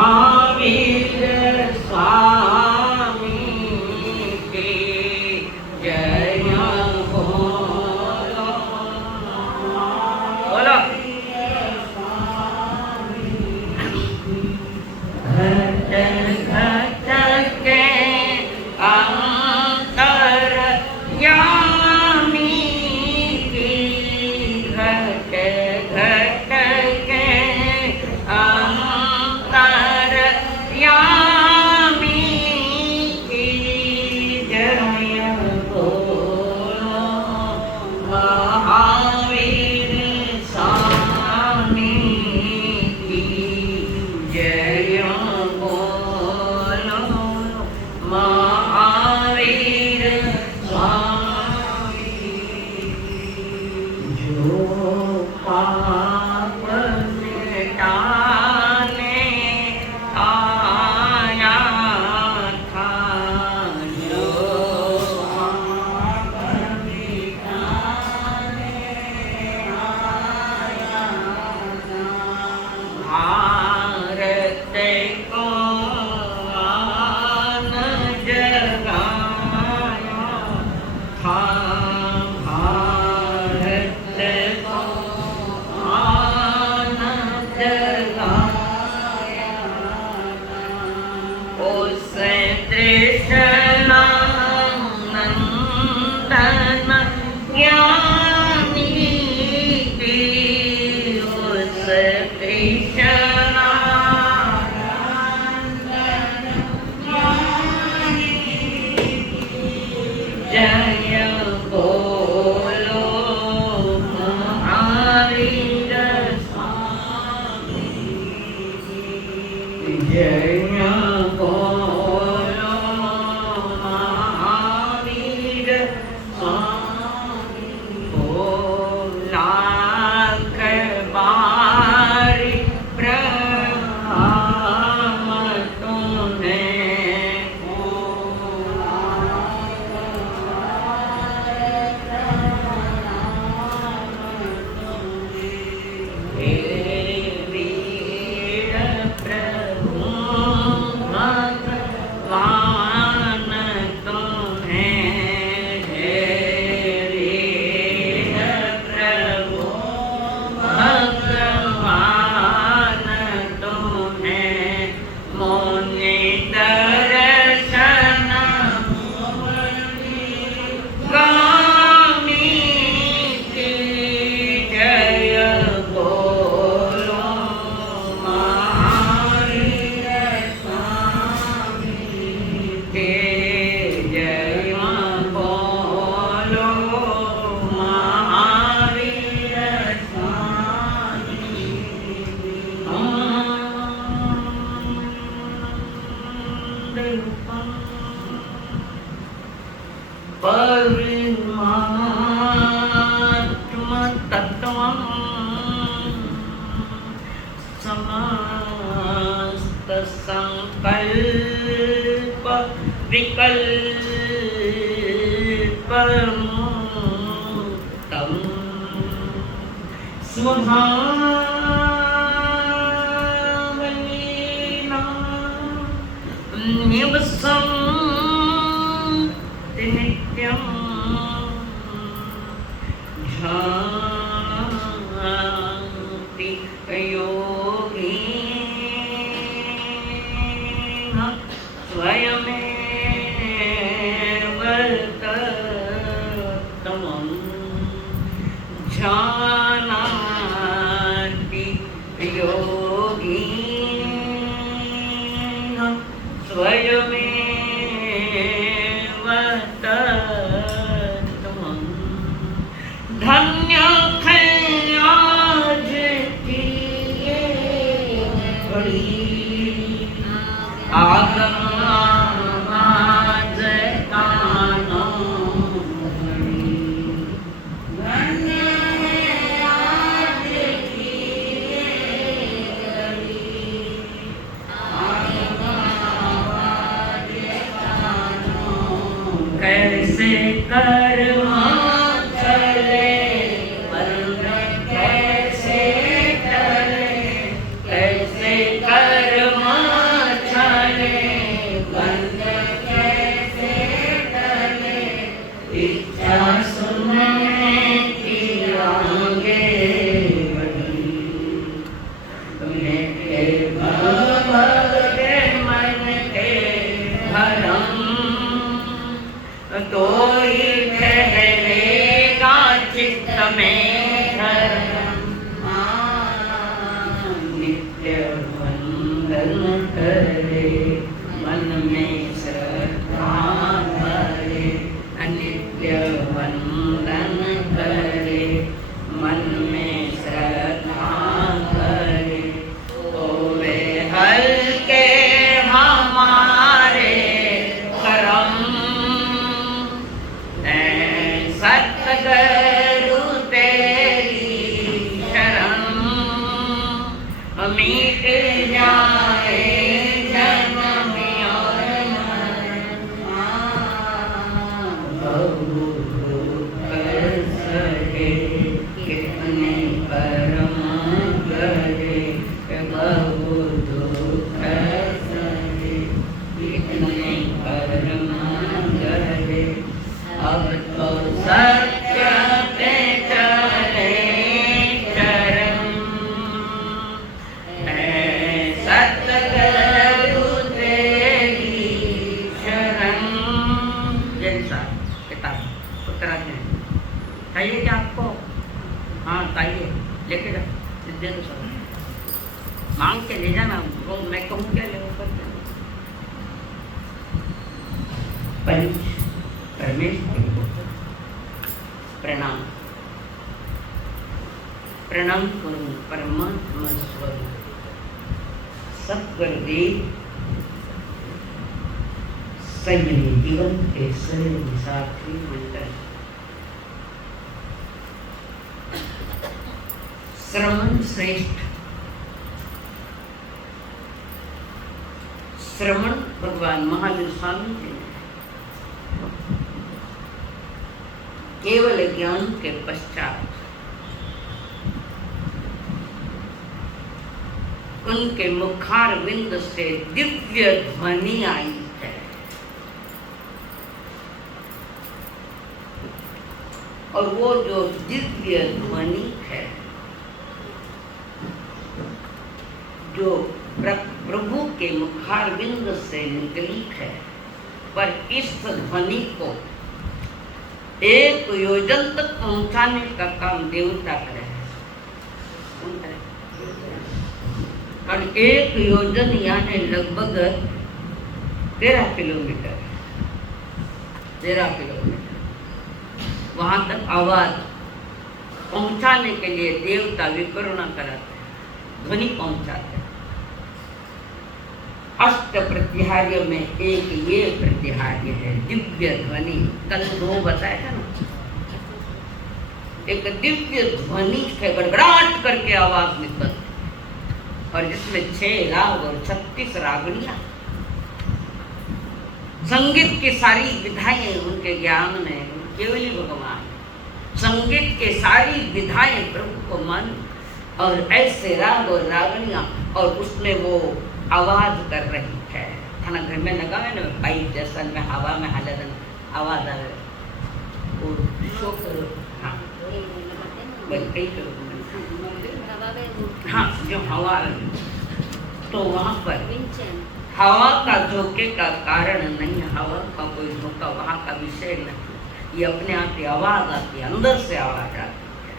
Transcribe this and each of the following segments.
महावीर स्वामी की जय बोलो। बोलो घट घट के अंतर यामी की घट घट के अंतर यामी की जय बोलो। महावीर स्वामी की जय बोलो। महावीर स्वामी जो पाप मिटाने आया था, जो पाप मिटाने आया था, भारत को आन जगाया था, भारत को आन जगाया था। उस तृष्णानंदन ज्ञानी की, उस तृष्णानंदन ज्ञानी जय बोलो। महावीर स्वामी जय बोलो। महावीर स्वामी लाख बारी प्रणाम तुम्हें, हे वीर प्रभु भगवान तुम्हें, हे वीर प्रभु भगवान तुम्हें, मुनि दर्शन गामी की जय बोलो। महावीर स्वामी के जय बोलो। महावीर स्वामी परमात्मा तत्वं समस्त संकल्प विकल्प मुक्तं स्वभावलीना निवसं नित्यं शान्ति योगीन स्वयमेव तत्त्वं जानाति योगीन स्वयमेव तत्त्वं। धन्य खयाज की ये घड़ी, आगम आज कानो घड़ी। धन्य आज की ये घड़ी, आगम आज कानो। कैसे कर्म चले कैसे टले, कैसे कर्म तो ही ठहरेगा चित्त में धर्म। नित्य वंदन करे मन में श्रद्धा भरे, नित्य वंदन करे मन में श्रद्धा भरे, तो वे हल्के हमारे करम। सतगुरु तेरी शरण, मिट जाए जन्म और मरण। बहु दुख सहे कितने कर्म करे, बहु दुख सहे कितने कर्म करे। अब तो सत्य पे चले चरण, सतगुरु तेरी शरण। जैसा किताब उत्तराखंड चाहिए क्या आपको? हाँ चाहिए, लेके जाओ, दे दो सब, मांग के ले जाना। वो मैं कहूँ क्या ले पंच परमेश्वर प्रणाम प्रणाम करूं परमात्मा स्वरूप सतगुरुदेव संयमी जीवन के सरल साथी मंडल। श्रवण श्रेष्ठ, श्रवण भगवान महावीर स्वामी जी केवल ज्ञान के पश्चात उनके मुखार विंद से दिव्य ध्वनि आई है, और वो जो दिव्य ध्वनि है, जो प्रभु के मुखार विंद से निकली है, पर इस ध्वनि को एक योजन तक पहुंचाने का काम देवता करे। और एक योजन यानी लगभग 13 किलोमीटर, 13 किलोमीटर वहां तक आवाज पहुंचाने के लिए देवता विकरुणा कराते हैं, ध्वनि पहुंचाते हैं। अष्ट प्रत्याहार्य में एक ये प्रत्याहार्य है दिव्य ध्वनि। कल 2 बताया था ना, एक दिव्य ध्वनि है, गड़गड़ाहट करके आवाज निकलती, और जिसमें 6 राग और 36 रागणियां। संगीत की सारी विधाएं उनके ज्ञान में, केवली भगवान संगीत के सारी विधाएं प्रभु को मन, और ऐसे राग और रागणियां, और उसमें वो आवाज कर रही है। खाना घर में लगा है ना पाइप जैसा, में हवा में हालत आवाज आ रही, वो शो करो। हाँ कई करो, हाँ जो हवा, तो वहाँ पर हवा का झोंके का कारण नहीं, हवा का कोई झोंका वहाँ का विषय नहीं, ये अपने आप ही आवाज आती है, अंदर से आवाज आती है।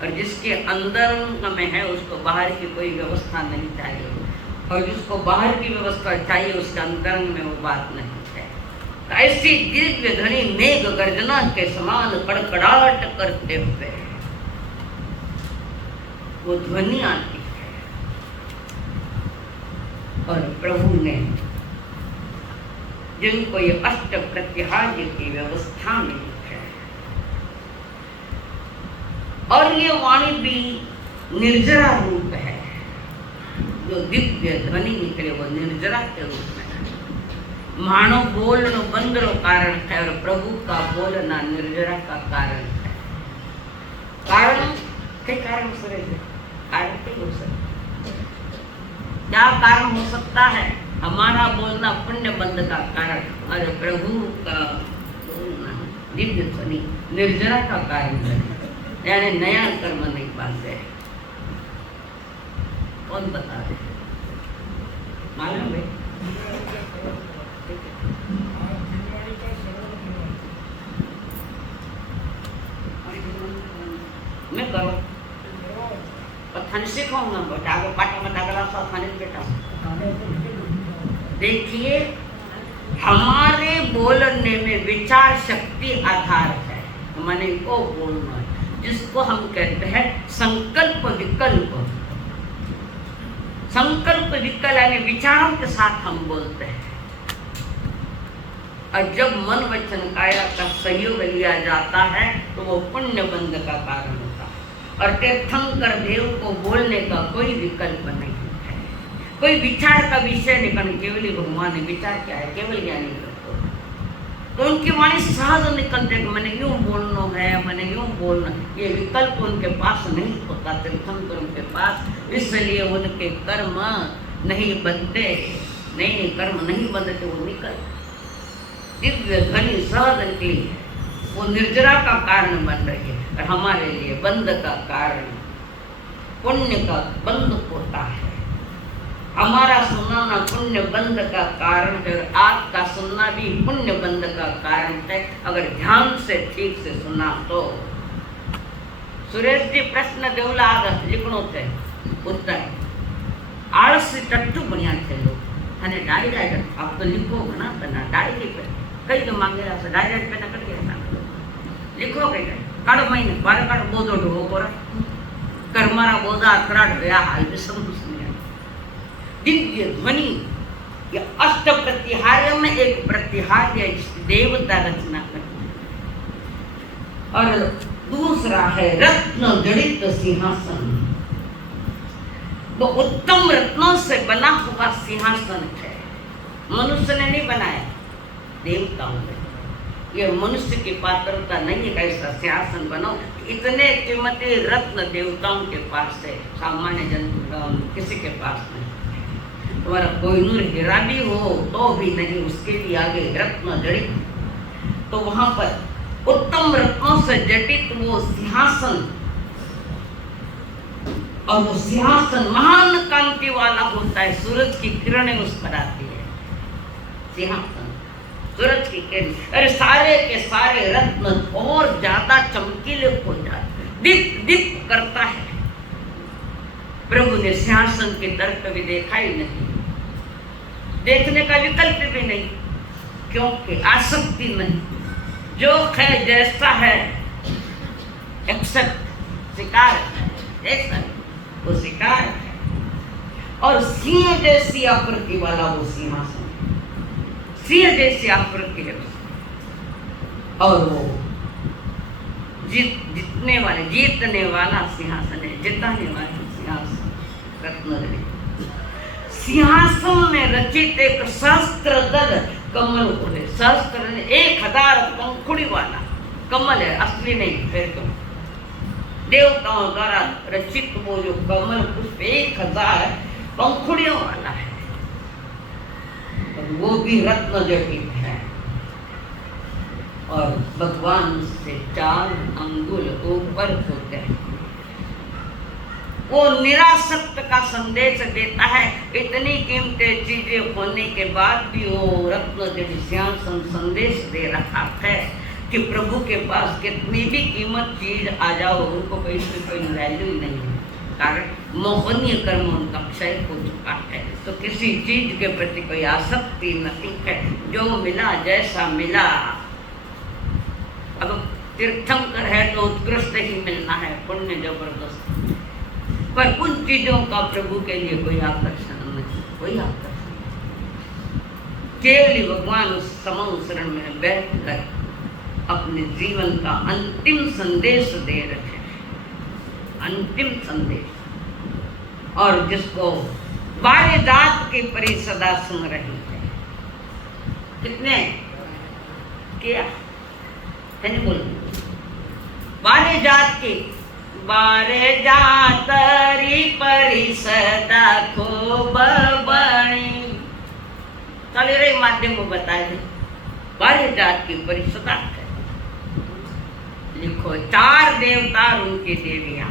और जिसके अंदर में है उसको बाहर की कोई व्यवस्था नहीं चाहिए, और जिसको बाहर की व्यवस्था चाहिए उसके अंतरंग में वो बात नहीं है। तो ऐसी दिव्य ध्वनि मेघ गर्जना के समान कड़कड़ाहट करते हुए वो ध्वनि आती है, और प्रभु ने जिनको ये अष्ट प्रत्याहार्य की व्यवस्था मिली है, और ये वाणी भी निर्जरा रूप है, जो दिव्य ध्वनि निकले वो निर्जरा के रूप में है। मानो बोलनो बंदरो कारण है, और प्रभु का बोलना निर्जरा का कारण है। कारण के कारण हो सकता, क्या कारण हो सकता है? हमारा बोलना पुण्य बंध का कारण, और प्रभु का बोलना दिव्य ध्वनि निर्जरा का कारण है, यानी नया कर्म नहीं पाते। कौन बता रहे मालूम है? खाने बेटा। देखिए, हमारे बोलने में विचार शक्ति आधार है, माने को बोलना है, जिसको हम कहते हैं संकल्प विकल्प। संकल्प विकल्प यानी विचारों के साथ हम बोलते हैं। और जब मन वचन काया का सहयोग लिया जाता है तो वो पुण्य बंध का कारण होता है। और तीर्थंकर देव को बोलने का कोई विकल्प नहीं है, कोई विचार का विषय नहीं। केवल भगवान ने विचार क्या है, केवल ज्ञानी करते तो उनकी वाणी सहज निकलते, मैंने यूं बोलना है, मैंने यूं बोलना, ये विकल्प उनके पास नहीं होता तीर्थंकर उनके पास। इसलिए उनके कर्म नहीं बनते, नहीं कर्म नहीं बनते, वो निकल दिव्य ध्वनि सहज निकली है, वो निर्जरा का कारण बन रही है। और हमारे लिए बंध का कारण पुण्य का बंध होता है। हमारा सुनाना पुण्य बंध का कारण है और आपका सुनना भी पुण्य बंध का कारण है, अगर ध्यान से ठीक से सुना तो। सुरेश जी प्रश्न देवला आगत लिखनो थे उत्तर आलसी टट्टू बढ़िया थे लोग અને डायरेक्ट आप तो लिखो ना तना डायरेक्ट पे कई तो मांगे ऐसे डायरेक्ट पे न कर दिया लिखो कई काढ़ महीने बार काढ़ बोधो ढो पर कर्मारा बोधा अकराट गया हाल भी समझ दिव्य ध्वनि या अष्ट प्रतिहार्य में एक प्रतिहार्य देवता रचना करती है। और दूसरा है रत्न जड़ित सिंहासन, वो उत्तम रत्नों से बना हुआ सिंहासन है। मनुष्य ने नहीं बनाया, देवताओं ने। ये मनुष्य की पात्रता नहीं है ऐसा सिंहासन बनाओ। इतने कीमती रत्न देवताओं के पास है, सामान्य जन किसी के पास नहीं। तुम्हारा कोहिनूर हीरा भी हो तो भी नहीं, उसके लिए आगे रत्न जड़ित। तो वहां पर उत्तम रत्नों से जटित वो सिंहासन, और वो सिंहासन महान कांति वाला होता है। सूरज की किरणें उस पर आती है, सिंहासन सूरज की किरण। अरे सारे के सारे रत्न और ज्यादा चमकीले हो जाते, दीप दीप करता है। प्रभु ने सिंहासन की तरफ कभी देखा ही नहीं, देखने का विकल्प भी नहीं, क्योंकि आसक्ति नहीं। जो है जैसा है एक्सेप्ट, स्वीकार है, जैसा वो स्वीकार है। और सिंह जैसी आकृति वाला वो सिंहासन, सिंह जैसी आकृति है। और वो जीतने वाला सिंहासन है, जिताने वाला सिंहासन रत्न। सिंहासन में रचित एक सहस्त्र दल कमल को है। सहस्त्र 1000 पंखुड़ी वाला कमल है, असली नहीं, फिर तो देवताओं द्वारा रचित वो जो कमल पुष्प 1000 पंखुड़ियों वाला है, वो भी रत्न जटित है। और भगवान से 4 अंगुल ऊपर होते हैं। वो निरासक्त का संदेश देता है। इतनी कीमती चीजें होने के बाद भी वो रत्न जड़ित सिंहासन संदेश दे रहा है कि प्रभु के पास कितनी भी कीमत चीज आ जाओ, उनको कोई वैल्यू ही नहीं है, कारण मोहनीय कर्म उनका क्षय हो चुका है। तो किसी चीज के प्रति कोई आसक्ति नहीं है, जो मिला जैसा मिला। अब तीर्थंकर है तो उत्कृष्ट ही मिलना है, पुण्य जबरदस्त, पर उन चीजों का प्रभु के लिए कोई आकर्षण नहीं, कोई आकर्षण। केवल भगवान उस समूह शरण में बैठकर अपने जीवन का अंतिम संदेश दे रहे हैं, अंतिम संदेश। और जिसको 12 जात की परी सदा सुन रही है। कितने किया बोल 12 जात की 12 जातरी परी सदा खूब बणी। चले रही माध्यम को बताए थे 12 जात की परी सदा है। लिखो 4 देवता और उनकी देवियां।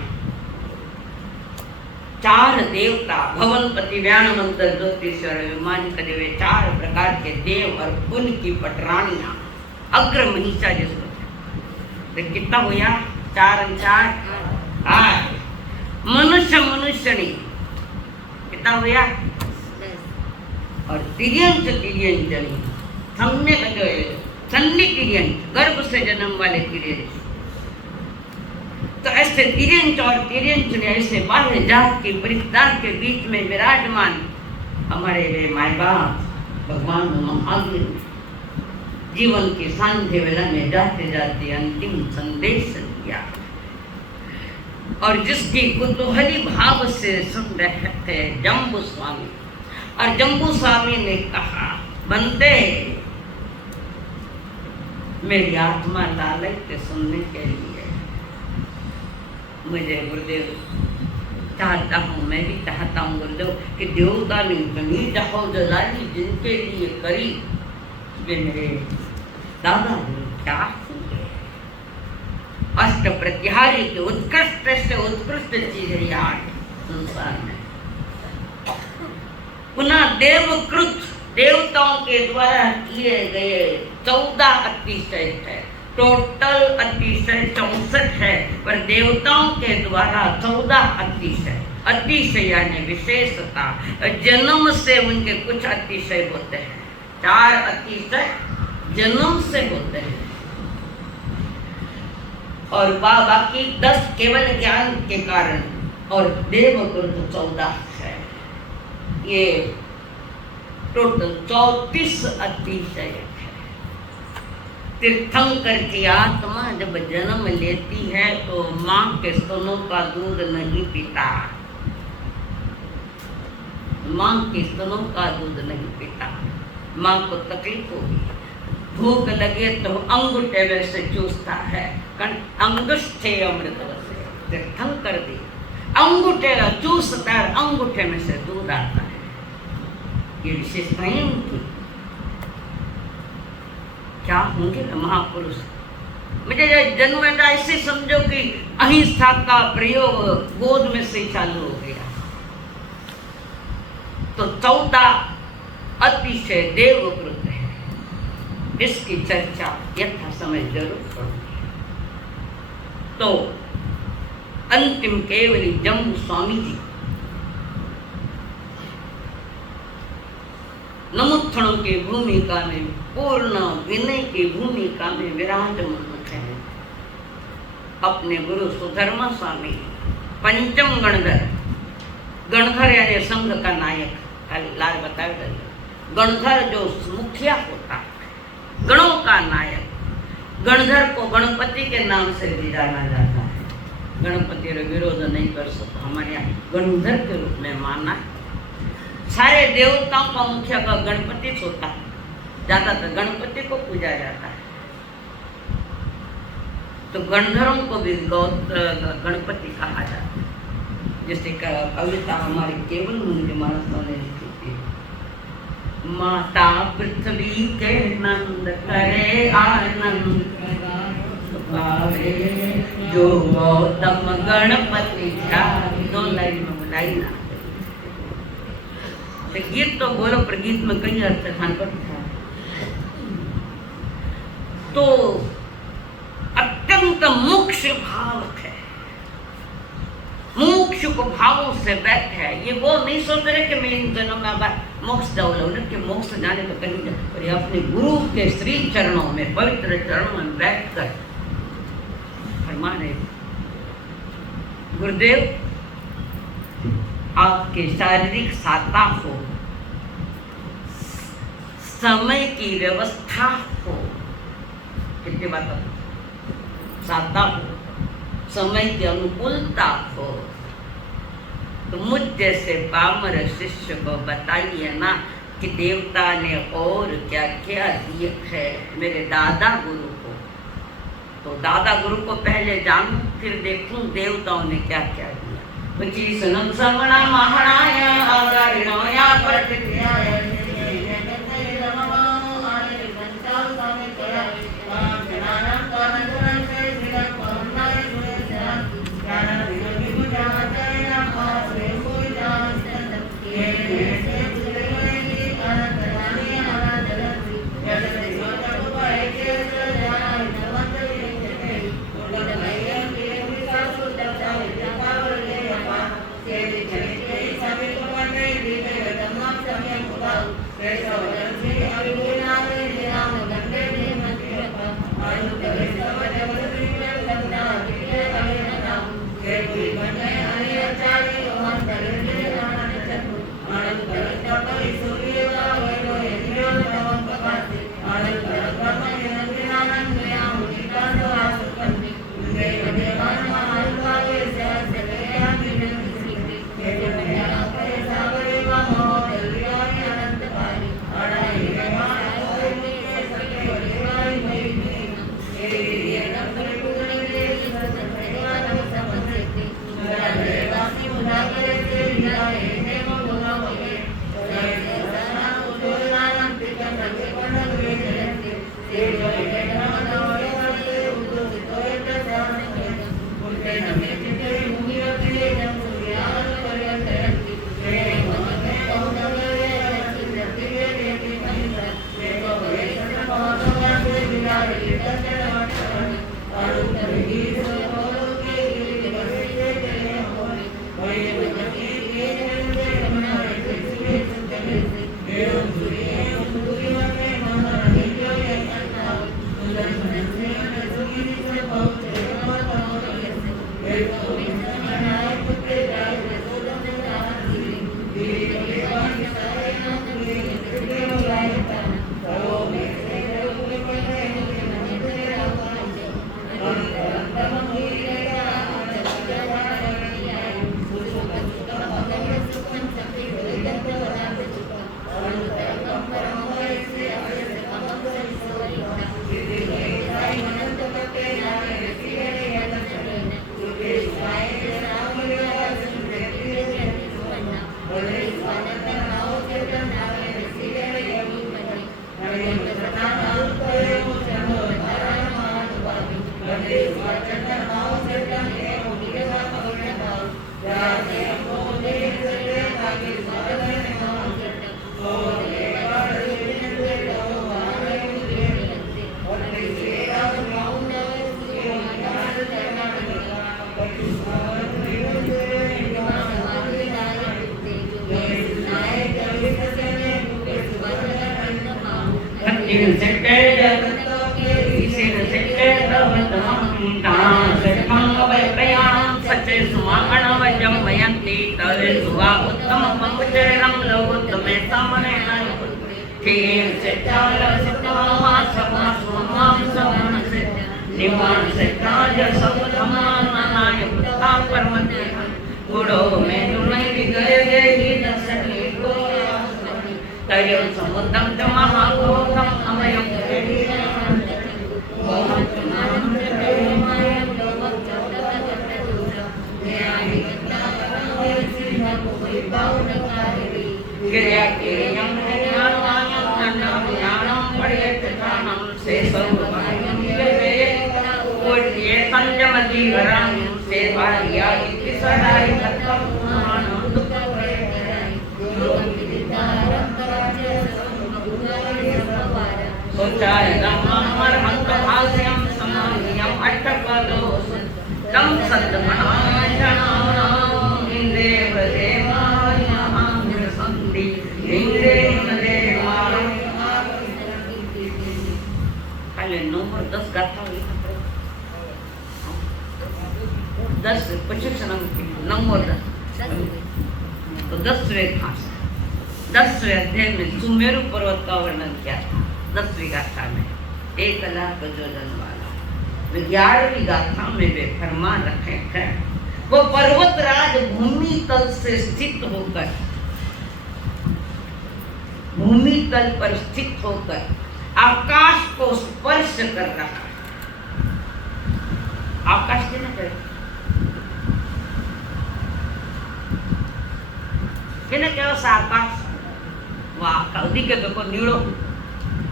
4 देवता भवनपति व्याणमंत्र ज्योतिषर विमान देवे 4 प्रकार के देव और उनकी पटरानियां अग्र मनीषा जिसको तो कितना हुआ 4 और 4 8। मनुष्य मनुष्यनी कितना हुआ? और तिर्यंच जनी सम्यक जो है सन्नी तिर्यंच, गर्भ से जन्म वाले तिर्यंच। तो ऐसे तिर्यंच और तिर्यंच ने ऐसे बाह्य जात के परिस्तार के बीच में विराजमान हमारे वे माय बाप भगवान महावीर जीवन के सांध्य वेला में जाते जाते अंतिम संदेश दिया। और जिसकी कुतूहली भाव से सुन रहे थे जम्बू स्वामी, और जम्बू स्वामी ने कहा, बंदे मेरी आत्मा लालच से सुनने के लिए मुझे गुरुदेव चाहता हूँ, मैं भी चाहता हूँ गुरुदेव कि देवता ने इतनी चाहो जलाली जिनके लिए करी, वे मेरे दादा गुरु क्या होंगे। अष्ट प्रत्याहारी के उत्कृष्ट से उत्कृष्ट चीज है यार संसार में। पुनः देवकृत देवताओं के द्वारा किए गए 14 अतिशय है, टोटल अतिशय 64 है, पर देवताओं के द्वारा 14 अतिशय। अतिशय यानी विशेषता, जन्म से उनके कुछ अतिशय होते हैं। 4 अतिशय जन्म से होते हैं और बाकी 10 केवल ज्ञान के कारण, और देवकृत 14 है। ये टोटल 34 अतिशय है। तीर्थंकर की आत्मा जब जन्म लेती है तो माँ के स्तनों का दूध नहीं पीता, माँ के स्तनों का दूध नहीं पीता। माँ को तकलीफ होगी, भूख लगे तो अंगूठे में से चूसता है, अंगुष्ठे अमृत से तीर्थंकर दी अंगूठे चूसता है, अंगूठे में से दूध आता है। ये विशेषताएं उनकी क्या होंगे महापुरुष। मुझे जन्म में ऐसे समझो कि अहिंसा का प्रयोग गोद में से चालू हो गया। तो 14 अतिशय देवकृत है, इसकी चर्चा यथा समय जरूर करूंगी। तो अंतिम केवली जम्बू स्वामी जी नमुत्थणों की भूमिका में, पूर्ण विनय की भूमिका में विराजमान है। अपने गुरु सुधर्मा स्वामी पंचम गणधर, गणधर यानी संघ का नायक, लाल बताया गणधर जो मुखिया होता है, गणों का नायक। गणधर को गणपति के नाम से भी जाना जाता है। गणपति विरोध नहीं कर सकता, हमारे यहाँ गणधर के रूप में माना है। सारे देवताओं का मुखिया का गणपति होता है, ज्यादातर गणपति को पूजा जाता है। तो गणधरों को भी गणपति कहा जाता है। जैसे कविता हमारी केवल मुनि महाराज ने लिखी थी, माता पृथ्वी के नंद करे आनंद गावे जो गौतम गणपति था। 2 लाइन में बुलाई ना, गीत तो बोलो पर गीत में कई अर्थ खान पर था। तो अत्यंत मोक्ष भाव है, मोक्ष को भावों से बैठ है। ये वो नहीं सोच रहे कि मैं इन जन्म में अब मोक्ष जाऊँ, कि मोक्ष जाने तो कहीं जाए, पर ये अपने गुरु के श्री चरणों में, पवित्र चरणों में बैठकर फरमा रहे, गुरुदेव आपके शारीरिक साता हो, समय की व्यवस्था हो, कितनी बात साता हो, समय की अनुकूलता हो, तो मुझ जैसे पामर शिष्य को बताइए ना कि देवता ने और क्या क्या दिया है मेरे दादा गुरु को। तो दादा गुरु को पहले जानूं, फिर देखूं देवताओं ने क्या क्या दिया। पची सुनम समणा महाराय आगारिणोया प्रतिक्रियाय सुमेरु पर्वत का वर्णन किया था 10वीं गाथा में। 1,00,000 जोजन वाला 11वीं गाथा में वे फरमान रखे हैं, वो पर्वतराज भूमि तल से स्थित होकर, भूमि तल पर स्थित होकर आकाश को स्पर्श कर रहा है। आकाश के न करे केने केवो सा आकाश वाह कौदी के देखो नीलो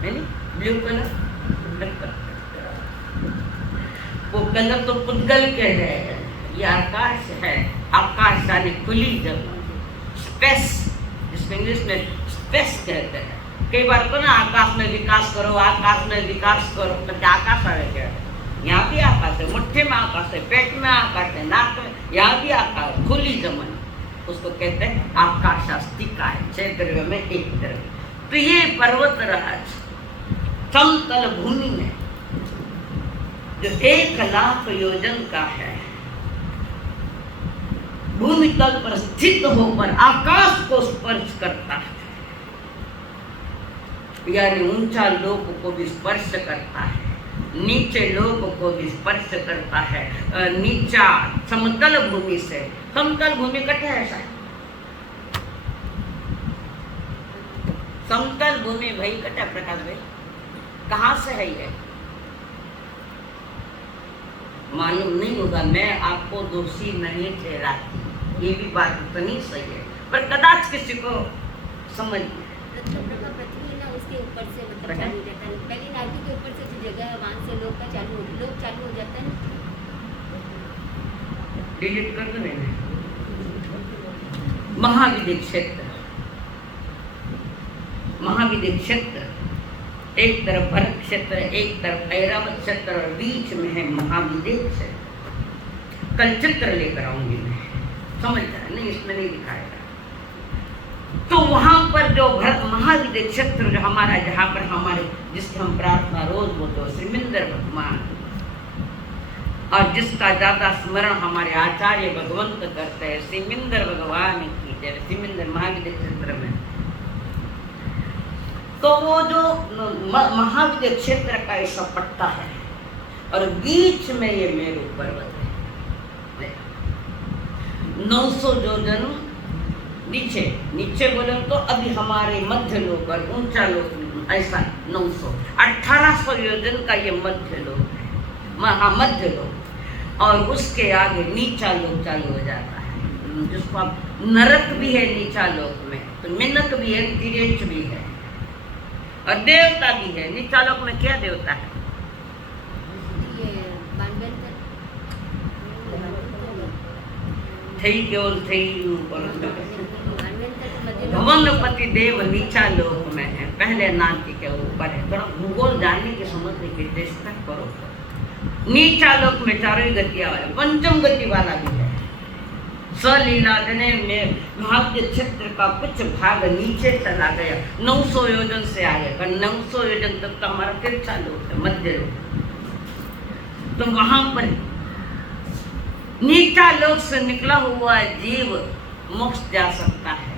है नी ब्लू कलर वो कलर तो पुद्गल के है, ये आकाश है। आकाश यानी खुली जगह, स्पेस, जिसको इंग्लिश में स्पेस कहते हैं। कई बार तो ना आकाश में विकास करो, आकाश में विकास करो, तो क्या आकाश आ गया? यहाँ भी आकाश है, मुट्ठी में आकाश है, पेट में आकाश है, नाक में, यहाँ भी आकाश, खुली जमीन, उसको कहते हैं आकाशास्तिका है। 6 द्रव्य में 1 द्रव्य। तो ये पर्वतराज समतल भूमि में जो 1,00,000 योजन का है, भूमि तल पर स्थित होकर आकाश को स्पर्श करता है, यानी ऊंचा लोक को भी स्पर्श करता है, नीचे लोक को भी स्पर्श करता है। नीचा समतल भूमि से, समतल भूमि कटे है ऐसा, समतल भूमि भाई कटे प्रकाश भाई कहाँ से है ये? मालूम नहीं होगा, मैं आपको दोषी नहीं ठहराती, ये भी बात इतनी सही है, पर कदाच किसी को समझ उसके ऊपर से मतलब चालू रहता है, पहले नाटू के ऊपर से जो जगह है वहां से लोग चालू हो जाता है ना। डिलीट कर दो मैंने। महाविद्य क्षेत्र, महाविद्य क्षेत्र एक तरफ भरत क्षेत्र, एक तरफ ऐरावत क्षेत्र और बीच में है महाविदेह क्षेत्र। कल चित्र लेकर आऊंगी मैं, समझ जाए, नहीं इसमें नहीं दिखाएगा। तो वहां पर जो भरत महाविदेह क्षेत्र जो हमारा, जहाँ पर हमारे जिसकी हम प्रार्थना रोज बोलते हो श्रीमिंदर भगवान, और जिसका ज्यादा स्मरण हमारे आचार्य भगवंत करते हैं, श्रीमिंदर भगवान की जय। श्रीमिंदर महाविदेह क्षेत्र में तो वो जो महाविदेह क्षेत्र का ऐसा पट्टा है और बीच में ये मेरू पर्वत है। 900 योजन नीचे, नीचे बोले तो अभी हमारे मध्य लोक और ऊंचा लोक ऐसा 900, 1800 योजन का ये मध्य लोक है, महामध्य लोक। और उसके आगे नीचा लोक चालू हो जाता है, जिसको आप नरक भी है नीचा लोक में, तो मिनक भी है, तिरेच भी है और देवता भी है। नीचा लोक में क्या देवता है? भवनपति देव नीचा लोक में है, पहले नाती के ऊपर है। थोड़ा भूगोल जानने की समझने की चेष्टा करो। नीचा लोक में चारों ही गतियां वाले, पंचम गति वाला भी है। सलीला जने में महाविदेह क्षेत्र का कुछ भाग नीचे चला गया, 900 योजन से आगे, पर 900 योजन तक तो हमारा तिरछा लोक है, मध्य लोक। तो वहां पर नीचा लोक से निकला हुआ जीव मोक्ष जा सकता है,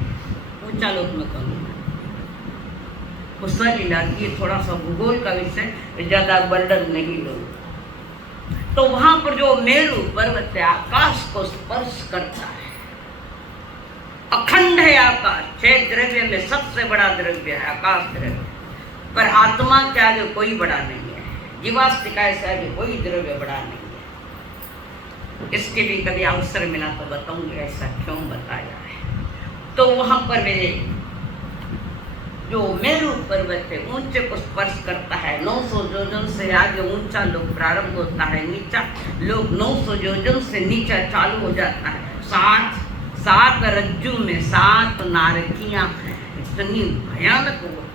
ऊंचा लोक में कौन? सलीला ये थोड़ा सा भूगोल का विषय, ज्यादा बर्डन नहीं लो। तो वहां पर जो मेरू पर्वत आकाश को स्पर्श करता है, अखंड है आकाश। 6 द्रव्य में सबसे बड़ा द्रव्य है आकाश द्रव्य, पर आत्मा के आगे कोई बड़ा नहीं है, जीवास्तिका से आगे कोई द्रव्य बड़ा नहीं है। इसके भी कभी अवसर मिला तो बताऊंगी ऐसा क्यों बताया है। तो वहां पर मेरे जो मेरू पर्वत है ऊंचे को स्पर्श करता है, 900 योजन से आगे ऊंचा लोक प्रारंभ होता है, नीचा लोक 900 योजन से नीचा चालू हो जाता है। 7 रज्जू में 7 नारकियां हैं, इतनी भयानक वो है।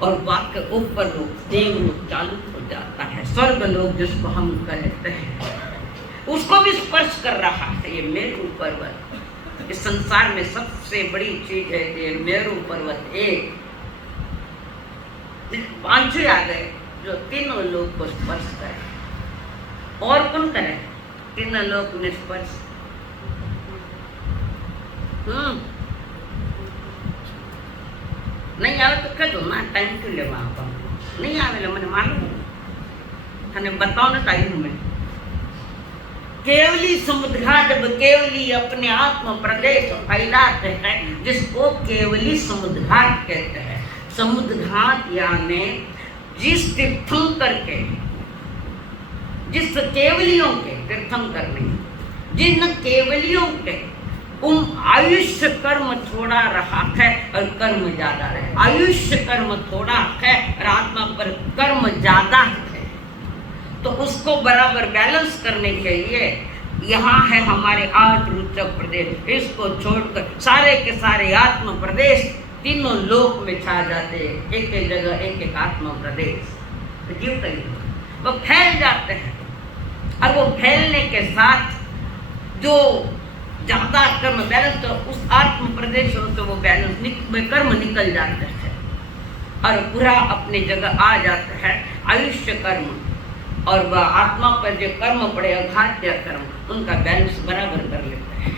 और वाक्य ऊपर लोक देव लोक चालू हो जाता है, स्वर्ग लोक जिसको हम कहते हैं, उसको भी स्पर्श कर रहा है ये मेरू पर्वत। इस संसार में सबसे बड़ी चीज है ये मेरू पर्वत। एक 5 आ गए जो तीनों लोक को स्पर्श करे। और कौन करे तीनों लोक में स्पर्श? नहीं आवे तो कह दो ना, टाइम क्यों ले वहां पर नहीं आवे, मैंने मालूम थाने बताओ ना टाइम में। केवली समुद्घाट, जब केवली अपने आत्म प्रदेश फैलाते हैं जिसको केवली समुद्घाट कहते हैं। समुद्घाट यानी जिस तीर्थंकर के, जिस केवलियों के तीर्थंकर नहीं, जिन केवलियों के आयुष्य कर्म थोड़ा रहा है और कर्म ज्यादा रहे, आयुष्य कर्म थोड़ा है और आत्मा पर कर्म ज्यादा है, तो उसको बराबर बैलेंस करने के लिए यहाँ है हमारे 8 रुचक प्रदेश। इसको छोड़कर सारे के सारे आत्म प्रदेश तीनों लोक में छा जाते हैं, एक एक जगह एक एक आत्म प्रदेश जीव तक वो फैल जाते हैं। और वो फैलने के साथ जो ज्यादा कर्म बैलेंस, तो उस आत्म प्रदेशों से वो बैलेंस कर्म निकल जाते हैं और पूरा अपनी जगह आ जाता है। आयुष्य कर्म और वह आत्मा पर जो कर्म पड़े अघात्य कर्म, उनका बैलेंस बराबर कर लेते हैं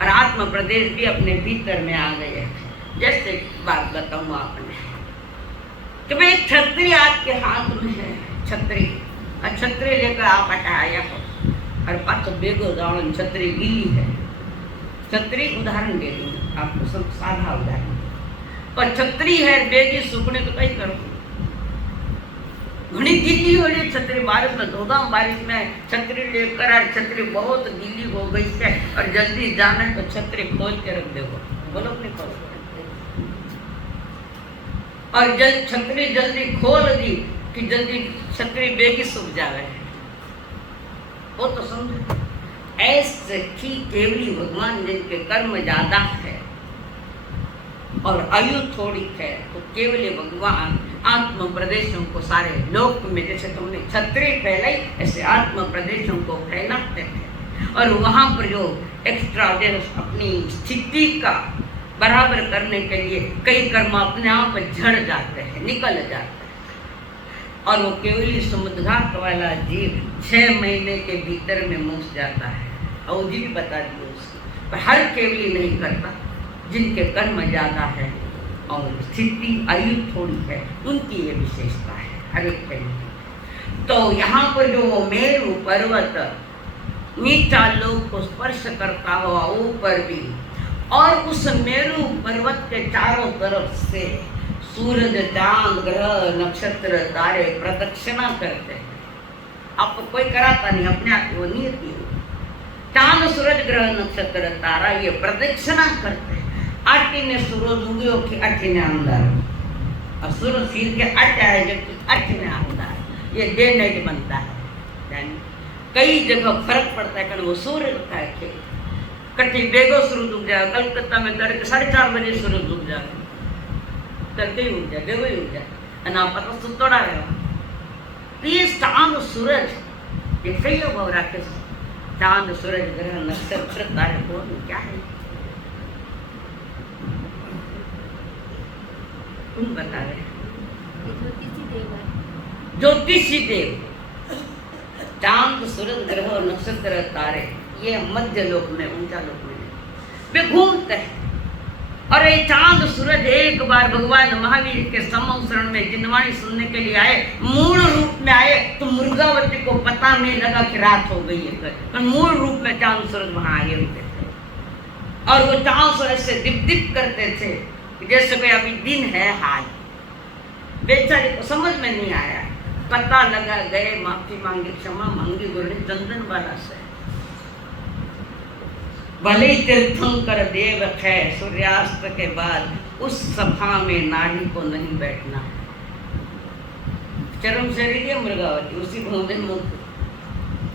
और आत्म प्रदेश भी अपने भीतर में आ गए हैं। जैसे बात बताऊं आपने कि भाई छतरी आपके हाथ में है, छतरी और छतरी लेकर आप हटाया हो और पास बेगो जाओ, छतरी गीली है। छतरी उदाहरण दे दूँ आपको, सब साधा उदाहरण, पर छतरी है बेगी सूखने तो कहीं करो, घनी गीली हो रही छतरी, बारिश में धोगा, बारिश में छतरी लेकर और छतरी बहुत गीली हो गई है और जल्दी जाना तो छतरी खोल के रख देगा, बोलो नहीं खोल, और छतरी जल्दी खोल दी कि जल्दी छतरी बेगी सूख जावे, वो तो समझो। ऐसे ही केवली भगवान जिनके कर्म ज्यादा है और आयु थोड़ी है, तो केवल भगवान आत्म प्रदेशों को सारे लोक में, जैसे तुमने छतरी फैलाई ऐसे आत्म प्रदेशों को फैलाते थे। और वहाँ पर जो एक्स्ट्रा अपनी स्थिति का बराबर करने के लिए कई कर्म अपने आप झड़ जाते हैं, निकल जाते हैं। और वो केवली समुद्घात वाला जीव 6 महीने के भीतर में मुस जाता है। अवधि भी बता दी उसकी, पर हर केवली नहीं करता। जिनके कर्म ज़्यादा है और स्थिति आयु थोड़ी है, उनकी ये विशेषता है हर एक केवली। तो यहाँ पर जो वो मेरु पर्वत नीचा लोक को स्पर्श करता हुआ ऊपर भी, और उस मेरु पर्वत के चारों तरफ से सूरज चांद ग्रह नक्षत्र तारे प्रदक्षिणा करते हैं। आपको कोई कराता नहीं, अपने आप वो नियति हो। चांद सूरज ग्रह नक्षत्र तारा ये प्रदक्षिणा करते हैं। आठने सूरज उगे कि आठने अंदर, और सूरज सिर के अट आए जबकि आठने अंदर, ये डे नाइट बनता है। यानी कई जगह फर्क पड़ता है, कारण वो सूरज का है। कटी बेगो सूरज उग जाए, कलकत्ता में तड़के 4:30 बजे सूरज उग जाए, तड़के ही उग जाए, बेगो ही उग जाए, ना पता सुतोड़ा रहे। तो ये चांद सूरज ये कई अभाव रखे, चांद सूरज ग्रह नक्षत्र तारे कौन क्या है, तुम बता रहे। ज्योतिषी देव, चांद सूरज ग्रह और नक्षत्र तारे ये मध्य लोक में, ऊंचा लोक में वे घूमते हैं। और ये चांद सूरज एक बार भगवान महावीर के सम्मोहन में जिनवाणी सुनने के लिए आए, मूल रूप में आए, तो मुर्गावती को पता नहीं लगा कि रात हो गई है, पर मूल रूप में चांद सूरज वहां आए होते थे। और वो चांद सूरज से दिप दिप करते थे जैसे कोई अभी दिन है हाल। बेचारे को समझ में नहीं आया, पता लगा, गए, माफी मांगी, क्षमा मांगी गुरु ने चंदनबाला से। भले तीर्थंकर देव है, सूर्यास्त के बाद उस सभा में नारी को नहीं बैठना। चरम शरीर है मृगावती, उसी भूमि मुक्त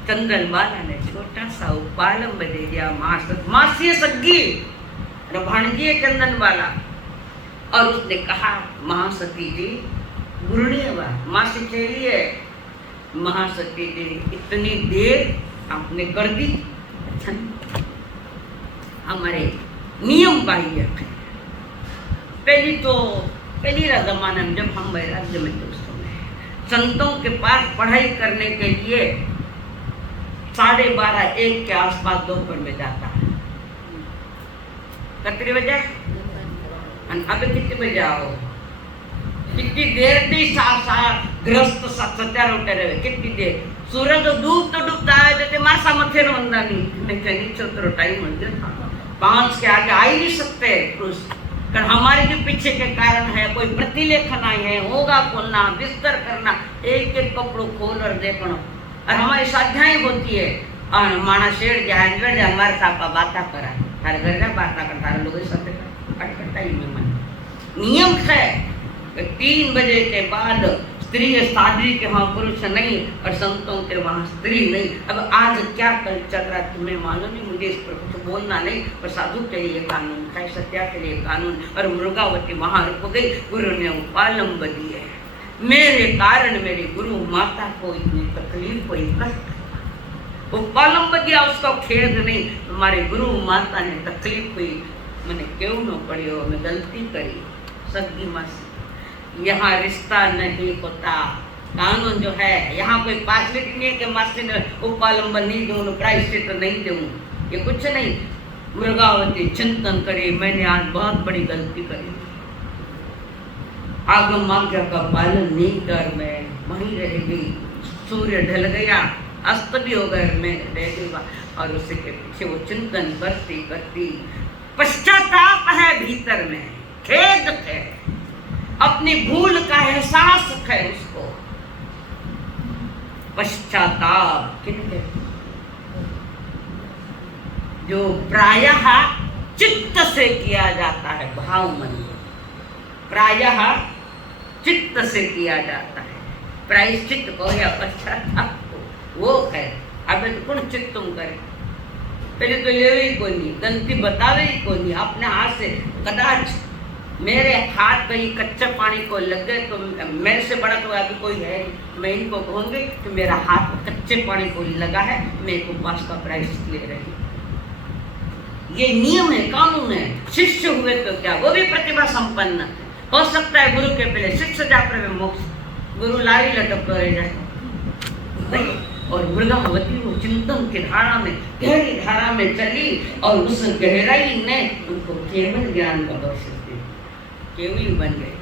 चंदनबाला ने छोटा सा उपालंब दे दिया। मासी सग्गी भाणजी चंदनबाला, और उसने कहा महासती जी गुरुणी मासी चलिए, महासती जी इतनी देर आपने कर दी, अच्छा हमारे नियम बाह्य है। पहली जमाने में जब हम वैराग्य में दोस्तों में संतों के पास पढ़ाई करने के लिए 12:30-1 के आसपास दोपहर में जाता है। कितने बजे अब कितने बजे आओ, कितनी देर थी ग्रस्त सत्यार उठे रहे, कितनी देर सूरज डूब तो डूबता है जैसे मासा मथे नो अंदा नहीं छोटो टाइम मिल गया। 5 के आगे आ ही नहीं सकते पुरुष, कारण हमारे जो पीछे के कारण है, कोई प्रतिलेखन आई है, होगा खोलना, बिस्तर करना, एक एक कपड़ों खोल और देखना, और हमारी साध्याएं होती है। और माना शेर जाए हमारे साथ बाता करा, थारे घर जा बाता कर, थारे लोग नियम है 3 बजे के बाद स्त्री शादी के वहाँ पुरुष नहीं, और संतों के वहाँ स्त्री नहीं। अब आज क्या कल चल रहा है तुम्हें मालूम नहीं, मुझे इस पर कुछ बोलना नहीं, पर साधु के लिए कानून है, सत्या के लिए कानून। और मृगावती वहाँ रुक गई, गुरु ने उपालंब दिए। मेरे कारण मेरी गुरु माता को इतनी तकलीफ हुई, कष्ट, उपालंब दिया, उसका खेद नहीं, हमारे गुरु माता ने तकलीफ हुई, मैंने क्यों न पड़ी हो, मैं गलती करी सगी मासी। यहाँ रिश्ता नहीं होता, कानून जो है यहाँ कोई पासलिटी नहीं है कि मासी ने उपालंब नहीं दूँ, प्रायश्चित नहीं दूँ, ये कुछ नहीं। मृगावती चिंतन करी, मैंने आज बहुत बड़ी गलती करी, आगम आज्ञा का पालन नहीं कर मैं वहीं रह गई। सूर्य ढल गया, अस्त भी हो गए, मैं रह गई, और उसी के पीछे वो चिंतन करती करती पश्चाताप है भीतर में, खेद है, अपनी भूल का एहसास है उसको। पश्चाताप किनके, जो प्रायः चित्त से किया जाता है, भाव मन, प्रायः चित्त से किया जाता है, प्रायश्चित को या पश्चाताप को, वो है। अब कौन चित्त तुम करे, पहले तो ले ही कोई नहीं, गलती बतावे ही कोई नहीं, अपने हाथ से कदाच मेरे हाथ कहीं कच्चे पानी को लग गए तो मेरे से बड़ा तो अभी कोई है, मैं इनको कहूँगी कि मेरा हाथ कच्चे पानी को लगा है, मैं एक उपवास का प्रायश्चित ले रही। ये नियम है, कानून है। शिष्य हुए तो क्या, वो भी प्रतिभा संपन्न हो सकता है। गुरु के पहले शिष्य जाकर मोक्ष, गुरु लारी लटक कर जाए। और मृगावती वो चिंतन की धारा में, गहरी धारा में चली और उस गहराई ने उनको केवल ज्ञान का दर्शन दिया, केवल बन गए।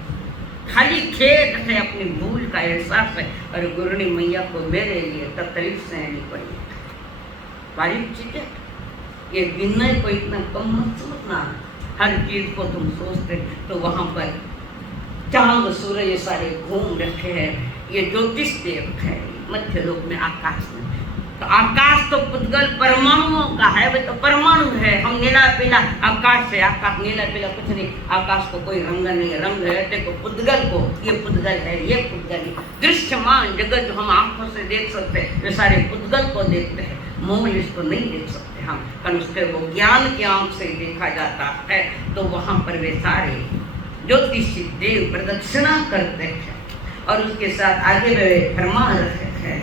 खाली खेद है, अपनी भूल का एहसास है। और गुरु ने मैया को मेरे लिए तकलीफ सहनी पड़ी। बारीक चीज है ये, विनय को इतना कम मत समझना। हर चीज को तुम सोचते तो वहां पर चांद सूर्य ये सारे घूम रखे हैं। ये ज्योतिष देव है मध्य लोक में, आकाश में। तो आकाश तो पुद्गल परमाणुओं का है, वो तो परमाणु है। हम नीला पीला आकाश है, आकाश नीला पीला कुछ नहीं। आकाश को कोई रंग नहीं है, रंग है देखो पुद्गल को, ये पुद्गल है, ये पुद्गल है। दृश्यमान जगत जो हम आंखों से देख सकते हैं, वे सारे पुद्गल को देखते हैं। मूल इसको नहीं देख सकते हम, कारण उसके वो ज्ञान की आंख से देखा जाता है। तो वहां पर वे सारे ज्योतिषी देव प्रदक्षिणा करते हैं और उसके साथ आगे वे फरमा रहे हैं।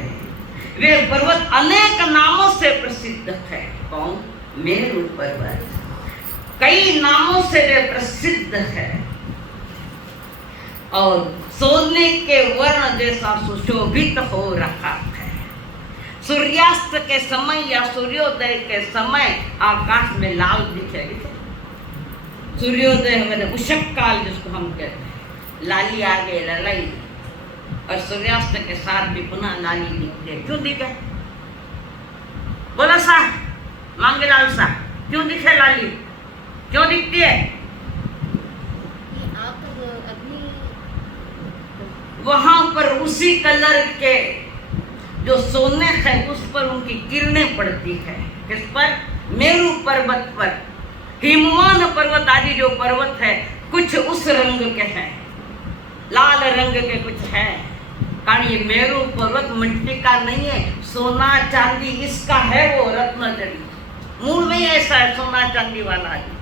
वे पर्वत अनेक नामों से प्रसिद्ध है। कौन? मेरु पर्वत कई नामों से वे प्रसिद्ध है और सोने के वर्ण जैसा सुशोभित हो रहा है। सूर्यास्त के समय या सूर्योदय के समय आकाश में लाल दिखेगी। सूर्योदय हमारे उषक काल जिसको हम कहते हैं, लाली आ गए ललाई, और सूर्यास्त के साथ भी पुनः लाली दिखती है। क्यों दिखे? बोलो सा मांगेलाल सा, क्यों दिखे लाली? क्यों दिखती है? वहां पर उसी कलर के जो सोने है उस पर उनकी किरणें पड़ती है। किस पर? मेरु पर्वत पर। हिमवान पर्वत आदि जो पर्वत है कुछ उस रंग के हैं, लाल रंग के कुछ है। कारण ये मेरु पर्वत मिट्टी का नहीं है, सोना चांदी इसका है, वो रत्न जड़ी मूल में ऐसा है, सोना चांदी वाला है।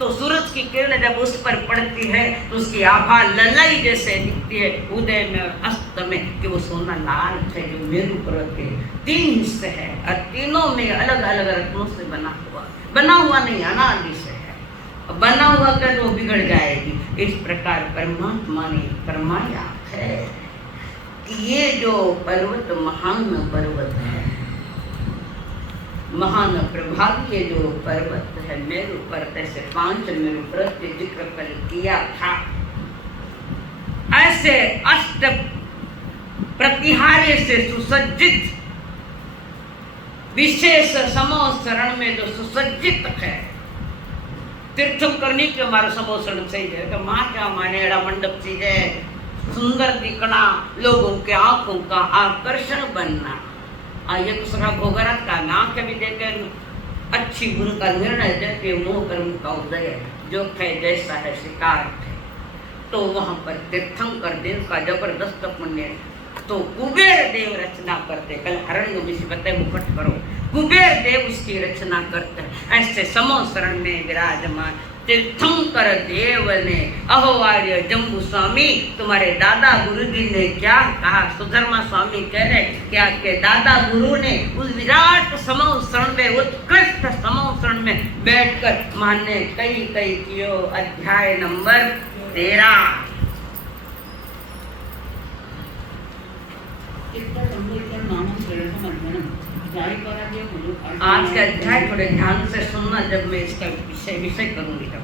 तो सूरज की किरण जब उस पर पड़ती है तो उसकी आभा ललाई जैसे दिखती है उदय में और अस्त में, कि वो सोना लाल है। जो मेरु पर्वत के 3 हिस्से है और तीनों में अलग अलग रत्नों से बना हुआ नहीं, अनादि से है। बना हुआ कर वो बिगड़ जाएगी। इस प्रकार परमात्मा ने फरमाया है कि ये जो पर्वत महान पर्वत है, महान प्रभावी जो पर्वत है मेरु पर्वत से 5 मेरु पर्वत के जिक्र कल किया था। ऐसे अष्ट प्रतिहार्य से सुसज्जित विशेष समोसरण में जो सुसज्जित है, तीर्थम करने के हमारा समोसरण सही है कि माँ क्या माने एड़ा मंडप चीज है, सुंदर दिखना, लोगों के आंखों का आकर्षण बनना। ये तो सका भोगरत का नाम कभी देकर अच्छी गुरु का निर्णय देते मोह कर्म का उदय जो है जैसा है शिकार है। तो वहां पर तीर्थंकर देव का जबरदस्त पुण्य। तो कुबेर देव रचना करते, कल हरण बताए मुखट करो, कुबेर देव उसकी रचना करते हैं। ऐसे समोसरण में विराजमान तीर्थंकर देव ने, अहो आर्य जम्बू स्वामी, तुम्हारे दादा गुरु जी ने क्या कहा? सुधर्मा स्वामी कह रहे क्या के दादा गुरु ने उस विराट समोसरण में, उत्कृष्ट समोसरण में बैठकर माने कई कई कियो। अध्याय नंबर 13। आज का अध्याय थोड़े ध्यान से सुनना, जब मैं इसका विषय करूंगी तब।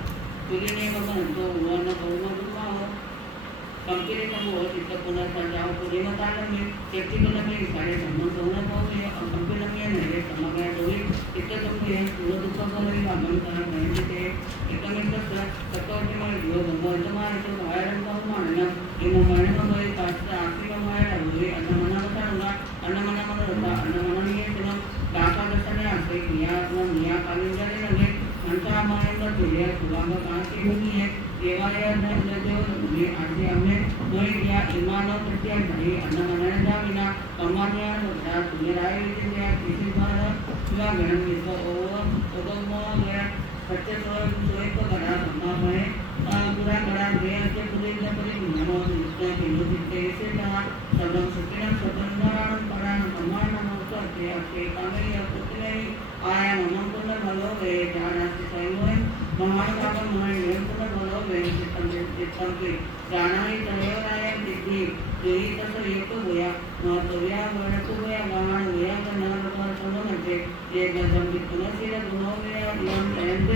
संपी जानाही तनयोराय सिद्धि जोई तसर युक्त होया महत्वया वर्णक होया गाहन होया कन्नड़ पर संबंध ये गजम कितना सिर गुणों में यम एंड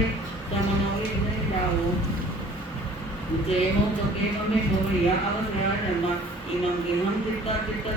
समनोई नहीं जाओ जेमो चकेमो में होया अवसर जन्मा इमं गिहं चित्ता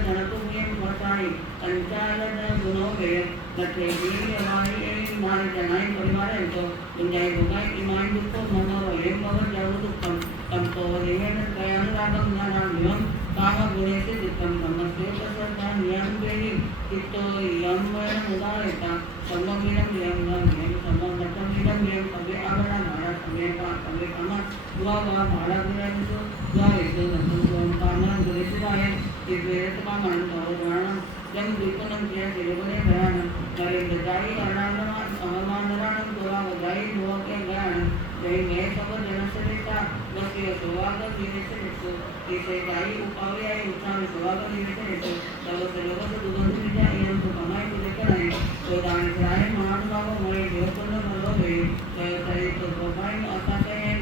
जनतो में मसाई अंचालन गुणों में लखे दीन हमारी मारे जनाई परिवार है तो दुनिया होगा ईमान दुख मनो ये मगर जाऊ दुखम तम तो वरेन कयान रागम ज्ञानम काम गुणे से दिक्कम समस्ते तसरता नियम बेरी कितो यम मुदायता सममिरम यम यम सममतम यम सभे आवरण माया सभे का सभे कामा दुआ भाड़ा गुणे तो दुआ ऐसे नतुम कामना गुणेशराय दिव्यत का मन तो जाना जम दीपनम किया सिरवने ज्ञान करे बजाई अनामनाम तोरा बजाई हुआ के ज्ञान जय मैं सब जनसरिता बसियो सुवागत दिनेश निसो इसे गाई उपावे आई उठान सुवागत दिनेश निसो तब से लोगों से दुगंध मिटा एवं तो कमाई को लेकर आए तो दान कराए महान बाबा मोए देवतन मलो गए तय तो गोपाई में असाते हैं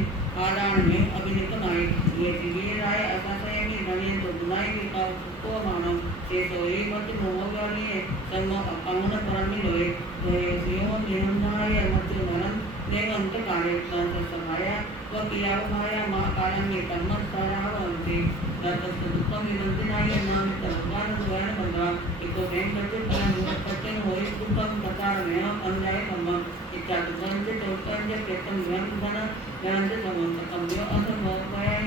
आदान में अभिनित नाई ये दिव्य राय असाते हैं कि धनी तो बुनाई की का को मानो से तो ये मत मोहगाली है संग अकामन परमी लोए सियों निहंनाय मत नरन ने अंत कार्य सहाया व किया माया मा कारण में कर्म सारा होते तत दुखम विनंतिनाय नाम तत्वान स्वयं बंधा इको बैंक करते पर पचन होई दुखम प्रकार में अन्याय कर्म इच्छा दुखम से तोतन जे प्रेतम ज्ञान धन ज्ञान से समंत कम्यो असंभव पाया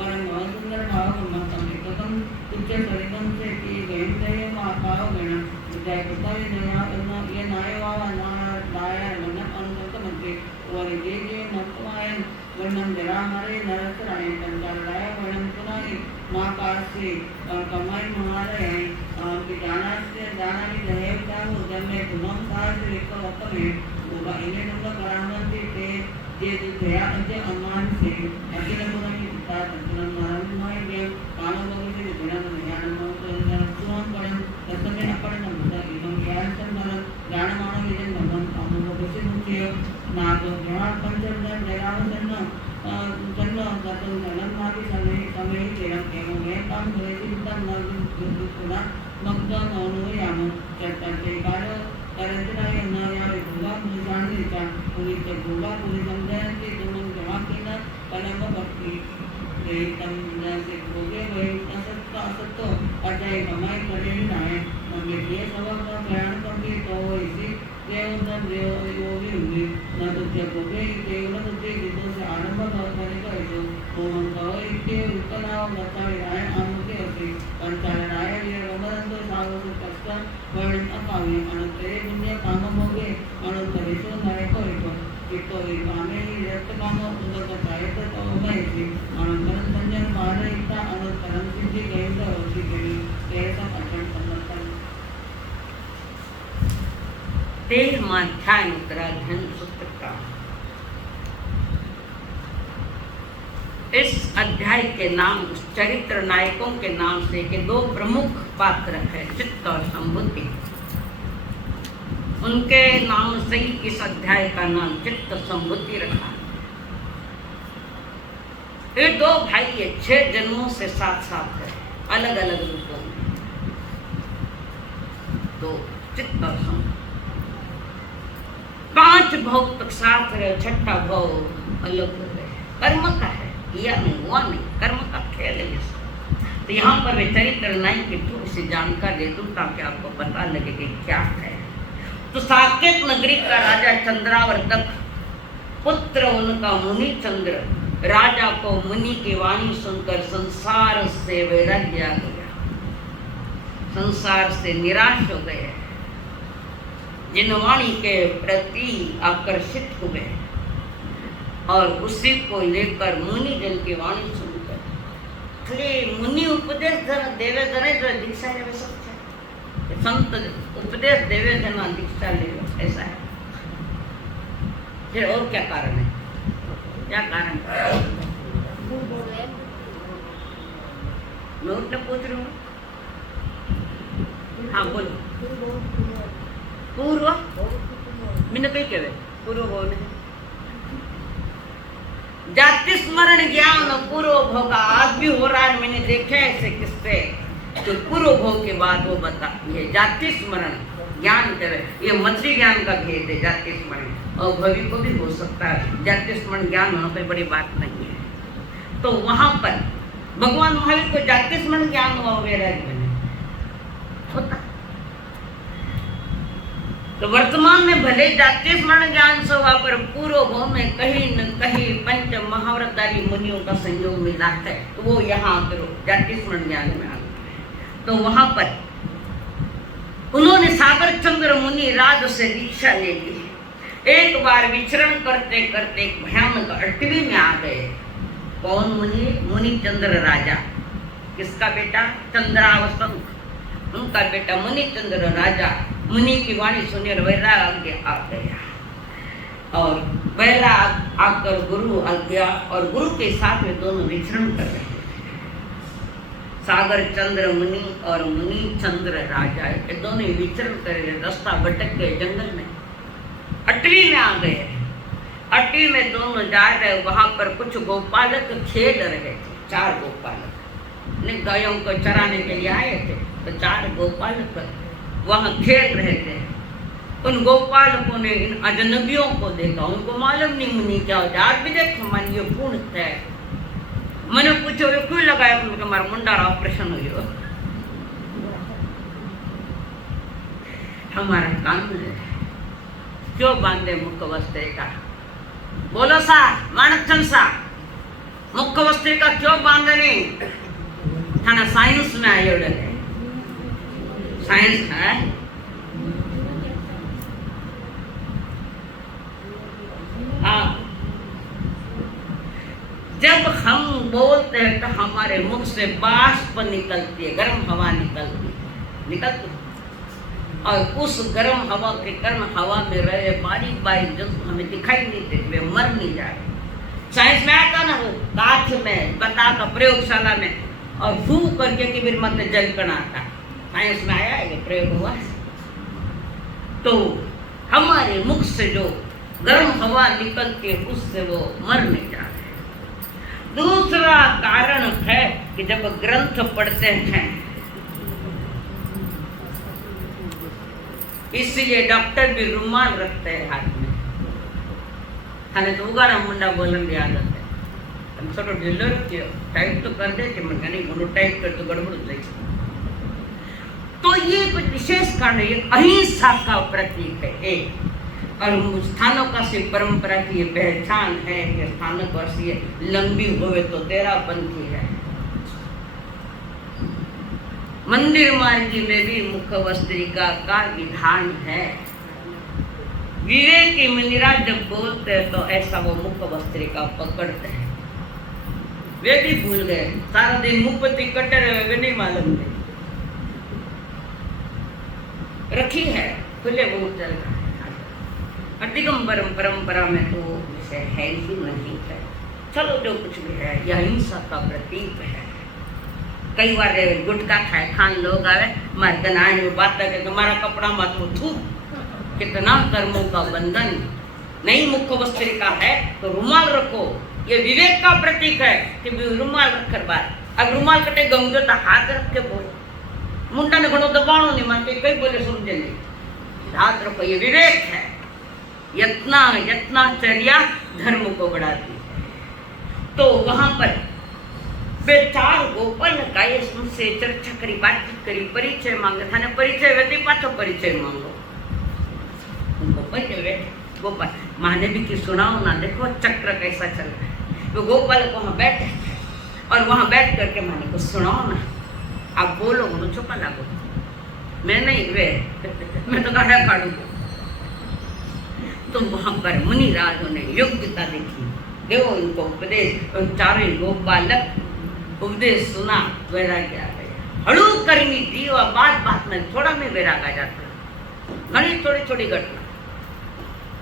परम सुंदर भाव ब्रह्म संकेतम तुच्छ सरितम से कि गैन दय मा पाव गण विद्या कृता ये नायवा नाया मन अनुसंत मंत्री और जे नत्वायन वर्णन जरा हमारे नरसराय पंचालय वर्णन सुनाई माँ काशी कमाई महाराय कि जाना की दहेवता हो जब मैं गुणम सार एक वक्त में होगा इन्हें नंदा करामती ते जे दया अंजे अमान से अखिल गुण की पिता तंत्रन नारायण माय के काम लोगों से बिना ज्ञान में सुन पड़न तत्मे अपन नंदा इनम ज्ञान संधान ज्ञान मानव विजन भगवान काम लोगों से मुख्य नाग ज्ञान पंचम जयराम सन्न जन्म गतम जन्म मापी समय तेरम एवं मैं काम करे चिंतन न गुना मग्ध नौनो याम चर्चा कार्य करंतराय नया विभुगा मुझान निचा पूरी भूगा पूरी समझन के तुम जहाँ की न कलम भक्ति तम से भोगे वही असत्य असत्य अजय कमाई करे नाय मम्मी ये सबक का प्रयाण करके तो इसी देव योगी हुए न तुझे भोगे देव न तुझे जितों से आरंभ करने का ऐसो ओम कहो इतने उत्तराव गतावे राय आमुके असे पंचालय ये रमरंदो सागो से कष्ट वर्णन अपावे अनंतरे पुण्य काम भोगे अनंतरे सो नरको इतो इतो कामे ही रक्त काम उदक कायत तो गए अनंतरं संजन पारयिता अनंतरं सिद्धि गैंद होती गई तेसा अचन समर्थन तेल माध्याय उत्तराधन सूत्र का इस अध्याय के नाम चरित्र नायकों के नाम से के दो प्रमुख पात्र है चित्त और संबुद्धि। उनके नाम से ही इस अध्याय का नाम चित्त संबुद्धि रखा। ये दो भाई ये 6 जन्मों से साथ साथ है, अलग अलग रूपों में। तो चित्त और संबुद्धि 5 भव तक साथ रहे, 6ठा भव अलग हो गए। कर्म का है, किया नहीं हुआ नहीं, कर्म का खेल है। तो यहाँ पर वे चरित्र नायक के थ्रू इसे जानकारी दे दूँ ताकि आपको पता लगे कि क्या है। तो साकेत नगरी का राजा चंद्रावर्तक पुत्र उनका मुनि चंद्र राजा को मुनि की वाणी सुनकर संसार से वैराग्य आ गया, संसार से निराश हो गए। जिन वाणी के प्रति आकर्षित हुए और उसी को लेकर मुनि जन की वाणी सुनकर मुनि उपदेश देवे जने जो दीक्षा ले सकते हैं, संत उपदेश देवे जना दीक्षा ले लो, ऐसा है। फिर और क्या कारण है, क्या कारण है? मैं उल्टा पूछ रही हूँ। हाँ बोलो। पूर्व मैंने कही कहे पूर्व बोले जाति जाति स्मरण ज्ञान पूर्व भोग का आज भी हो रहा है। मैंने देखे ऐसे किस्से तो पूर्व भोग के बाद वो बता ये जाति स्मरण ज्ञान करे, ये मछली ज्ञान का भेद है जाति स्मरण, और भवि को भी हो सकता है। जाति स्मरण ज्ञान होना कोई बड़ी बात नहीं है। तो वहां पर भगवान महावीर को जाति स्मरण ज्ञान हुआ वैराग्य में होता। तो वर्तमान में भले जाति स्मरण ज्ञान से हुआ, पर पूर्व भव में कहीं न कहीं पंच महाव्रतधारी मुनियों का संयोग मिला है, तो वो यहाँ आकर जाति स्मरण ज्ञान में आ गए। तो वहां पर उन्होंने सागर चंद्र मुनि राज से दीक्षा ले ली। एक बार विचरण करते करते एक भयानक अटवी में आ गए। कौन मुनि? मुनि चंद्र राजा। किसका बेटा? चंद्रावसंत, उनका बेटा मुनि चंद्र राजा। मुनि की वाणी सुनकर वैराग्य आ गया, और वैराग आकर गुरु आ गया, और गुरु के साथ में दोनों विचरण कर रहे थे। सागर चंद्र मुनि और मुनि चंद्र राजा, ये दोनों विचरण कर रहे, रास्ता भटक गए जंगल में, अटवी में आ गए। अटवी में दोनों जा रहे, वहां पर कुछ गोपालक खेल रहे थे। 4 गोपालक ने गायों को चराने के लिए आए थे, तो 4 गोपालक वहां खेल रहे थे। उन गोपालकों ने इन अजनबियों को देखा, उनको मालूम नहीं मुनि क्या होता। आज भी देखो मन ये पूर्ण है। मैंने पूछो ये क्यों लगाया? तुमने हमारा मुंडा ऑपरेशन हो, हमारा काम है, क्यों बांधे मुख वस्त्र का? बोलो सा मानचंद सा, मुख वस्त्र का क्यों बांधने? थाना साइंस में आयो डरे, साइंस है। हाँ, जब हम बोलते हैं तो हमारे मुख से बाष्प निकलती है, गर्म हवा निकलती है, और उस गर्म हवा के कारण हवा में रहे बारीक बारीक जंतु हमें दिखाई नहीं देते, वे मर नहीं जा रहे। साइंस में आता ना, वो कांच में बता का प्रयोगशाला में, और फू करके कि फिर मत जल कण आता। साइंस में आया है, ये प्रयोग हुआ है। तो हमारे मुख से जो गर्म हवा निकलती है उससे वो मर नहीं जा रहे। दूसरा कारण है कि जब ग्रंथ पढ़ते हैं, इसलिए डॉक्टर भी रुमाल रखते हैं हाथ में। थाने तो उगारा मुंडा बोलन की आदत है, हम थोड़ा ढीलो रखियो, टाइप तो कर दे कि मैं नहीं बोलो, टाइप कर तो गड़बड़ हो जाएगी। तो ये कुछ विशेष कारण है, अहिंसा का प्रतीक है एक। और स्थानों का से परंपरा की ये पहचान है कि स्थानों पर से लंबी होवे तो तेरा पंथी है। मंदिर मार्गी में भी मुख वस्त्रिका का विधान है। विवेकी मुनिराज जब बोलते हैं तो ऐसा वो मुख वस्त्रिका पकड़ते हैं। वे भी भूल गए, सारा दिन मुखपति कट्टे रहे, वे नहीं मालूम थे। रखी है खुले मुंह चल रहा है। दिगंबरम परंपरा में तो विषय है ही नहीं है। चलो जो कुछ भी है यह अहिंसा का प्रतीक है। कई बार गुटखा खाए खान लोग आवे मार गनाए में बात करके तुम्हारा कपड़ा मत थू, कितना कर्मों का बंधन। नहीं मुख वस्त्रिका है तो रुमाल रखो, ये विवेक का प्रतीक है कि रुमाल रखकर बात। अब रुमाल कटे गंगे तो हाथ रख के बोलो, मुंडा ने घणो दबाणो नहीं मानते, कई बोले समझे नहीं। हाथ रखो, ये विवेक है। यत्नाचर्या धर्म को बढ़ाती है। तो वहां पर वे 4 गोपाल का ये उनसे चर्चा करी, बातचीत करी, परिचय मांगे। थाने परिचय व्यक्ति पाछो परिचय मांगो, उनको परिचय बैठे गोपाल माने भी कि सुनाओ ना, देखो चक्र कैसा चल रहा है। वो गोपाल को वहां बैठे और वहां बैठ करके माने को सुनाओ ना, आप बोलो, बोलो चुपा लागो, मैं नहीं वे मैं तो गाढ़ा काटूंगा। तो वहां पर मुनिराजों ने योग्यता देखी, देखो इनको उपदेश। उन 4 गोपालक उपदेश सुना, वैराग्य आ गया। हड़ू करनी थी और बात बात में थोड़ा में वैराग आ जाता। घनी थोड़ी थोड़ी घटना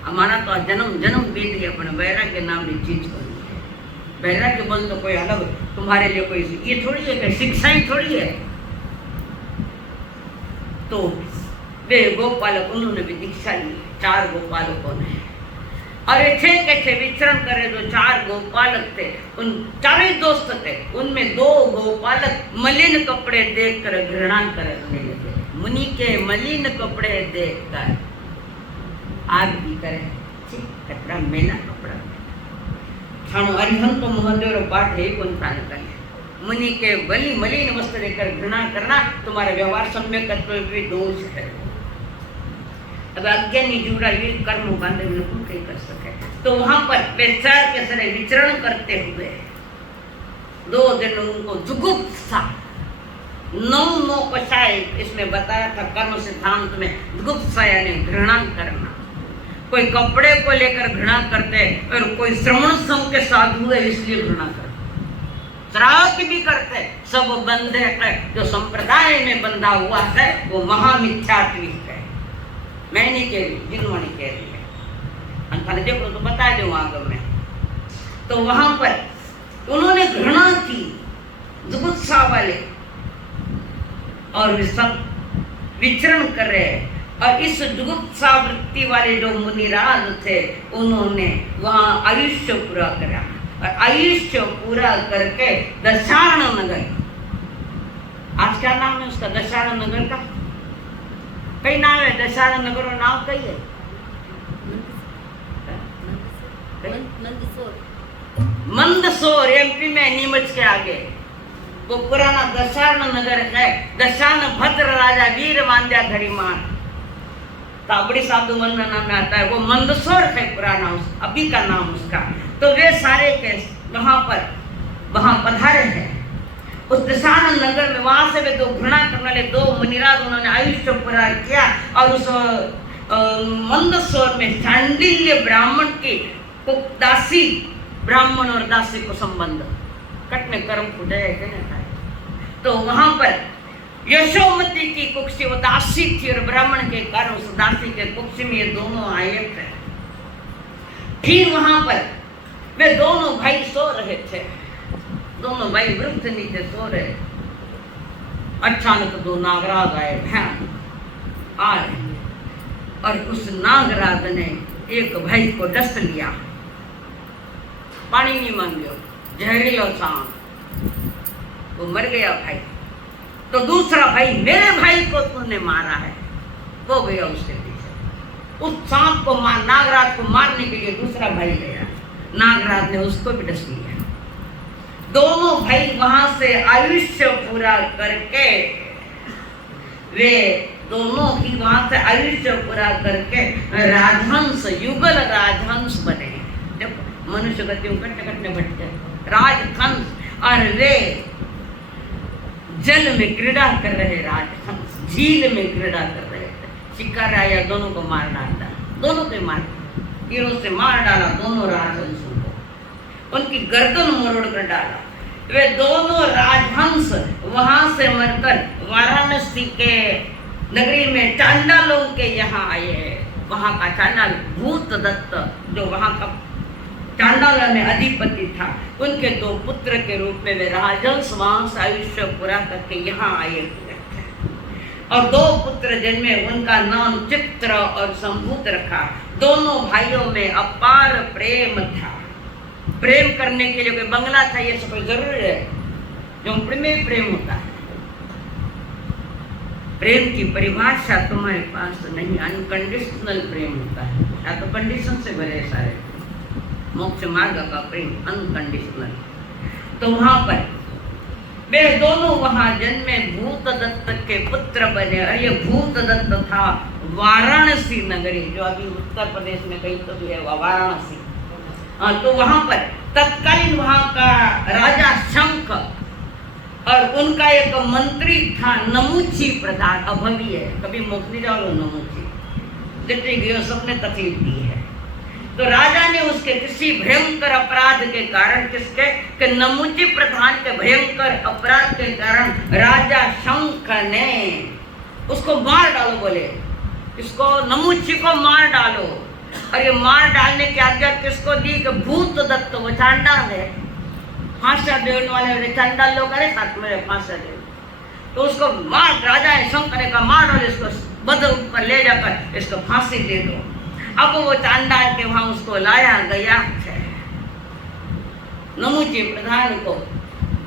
हमारा तो जन्म जन्म बीत गया, पर वैराग्य नाम की चीज को नहीं। वैराग्य बोल तो कोई अलग तुम्हारे लिए कोई ये थोड़ी है कि शिक्षाएं थोड़ी है। तो वे गोपालक उन्होंने भी दीक्षा ली, 4 गोपालकों ने। और ये थे कैसे विचरण करे। जो 4 गोपालक थे, उन 4 ही दोस्त थे, उनमें 2 गोपालक मलिन कपड़े देखकर घृणा करने लगे। मुनि के मलिन कपड़े देखकर आग भी करे, कपड़ा मेला कपड़ा थानो अरिहंत महादेव पाठ है कौन था करे। मुनि के मलिन वस्त्र लेकर घृणा करना तुम्हारा व्यवहार सम्यक तत्व भी दोष है। अब अज्ञानी जुड़ा ये कर्म बांधे बिल्कुल नहीं कर सके। तो वहां पर बेचार के सरे विचरण करते हुए 2 दिन उनको जुगुप्सा 9 कषाय इसमें बताया था कर्म सिद्धांत में। जुगुप्सा यानी घृणा करना। कोई कपड़े को लेकर घृणा करते और कोई श्रवण संघ के साधु है इसलिए घृणा करते, श्रावक भी करते, सब बंधे है। जो संप्रदाय में बंधा हुआ है वो महामिथ्यात्वी है। मैं नहीं कह रही, जिन्होंने कह रही है अंतर देखो तो बता दो आगम में। तो वहां पर उन्होंने घृणा की जुगुप्सा वाले और वे सब विचरण कर रहे। और इस जुगुप्सा वृत्ति वाले जो मुनिराज थे उन्होंने वहां आयुष्य पूरा करा। और आयुष्य पूरा करके दशारण नगर, आज क्या नाम है उसका दशारण नगर का? कई नाम है दशारण नगर और नाम कई है? मंदसौर एमपी में नीमच के आगे वो पुराना दशारण नगर है। दशान भद्र राजा वीर मांद्या धरीमान ताबड़ी साधु वंदना नाम में आता है। वो मंदसौर है पुराना अभी का नाम उसका। तो वे सारे के वहां पधारे हैं उस दशानन नगर में। वहां से वे 2 घृणा करने वाले 2 मुनिराज उन्होंने आयुष्य पूरा किया। और उस मंदसौर में चांडिल्य ब्राह्मण की दासी, ब्राह्मण और दासी को संबंध कट में कर्म फुटे है। तो वहां पर यशोमती की कुक्षी वो दासी थी और ब्राह्मण के कारण उस दासी के कुक्षी में ये दोनों आए थे। फिर वहां पर वे दोनों भाई सो रहे थे। दोनों भाई वृक्ष नीचे सो रहे। अचानक 2 नागराज आए, भयानक आ रहे। और उस नागराज ने एक भाई को डस लिया, पानी नहीं मांगियो, जहरीला सांप, वो मर गया भाई। तो दूसरा भाई, मेरे भाई को तूने मारा है, वो गया उसके पीछे। उस सांप को नागराज को मारने के लिए दूसरा भाई गया। नागराज ने उसको भी डस लिया। दोनों भाई वहां से आयुष्य पूरा करके वे दोनों ही वहां से आयुष्य पूरा करके राजहंस, युगल राजहंस बने। देखो मनुष्य गति कटने बढ़ते राजहंस। और वे जल में क्रीड़ा कर रहे राजहंस, झील में क्रीड़ा कर रहे थे। शिकार आया, दोनों को मार डाला, दोनों को मार तीरों से मार डाला दोनों राजहंसों को, उनकी गर्दन मरोड़ कर डाला। वे दोनों राजहंस वहां से मरकर वाराणसी के नगरी में चांडालों के यहाँ आए। वहां का चांडाल भूत दत्त, जो वहां का चांडाल में अधिपति था, उनके 2 पुत्र के रूप में वे राजहंस वहां से आयुष्य पूरा करके यहाँ आए हुए थे। और 2 पुत्र जन्मे, उनका नाम चित्र और संभूत रखा। दोनों भाइयों में अपार प्रेम था। प्रेम करने के लिए कोई बंगला था ये सब जरूरी है? झोंपड़ी में प्रेम होता है। प्रेम की परिभाषा तुम्हारे पास नहीं, अनकंडीशनल प्रेम होता है। या तो कंडीशन से भरे सारे मोक्ष मार्ग का प्रेम अनकंडीशनल। तो वहां पर वे दोनों वहां जन्मे, भूत दत्त के पुत्र बने। और ये भूत दत्त था वाराणसी नगरी, जो अभी उत्तर प्रदेश में कहीं तो भी है वाराणसी। तो वहां पर तत्कालीन वहां का राजा शंख और उनका एक मंत्री था नमुची प्रधान, अभवी है, कभी मोक्ष नहीं जाओ नमुची, जितने गयो सबने तकलीफ दी है। तो राजा ने उसके किसी भयंकर अपराध के कारण, किसके कि नमुची प्रधान के भयंकर अपराध के कारण राजा शंख ने उसको मार डालो, बोले इसको नमुची को मार डालो। और ये मार डालने की आज्ञा किसको दी कि भूत दत्त, वो चांडाल है, फांसा देने वाले चांडाल लोग अरे साथ में फांसा दे। तो उसको मार, राजा शंकर ने कहा मार डालो इसको, बदल पर ले जाकर इसको फांसी दे दो। अब वो चांडाल के वहां उसको लाया गया है नमुची प्रधान को,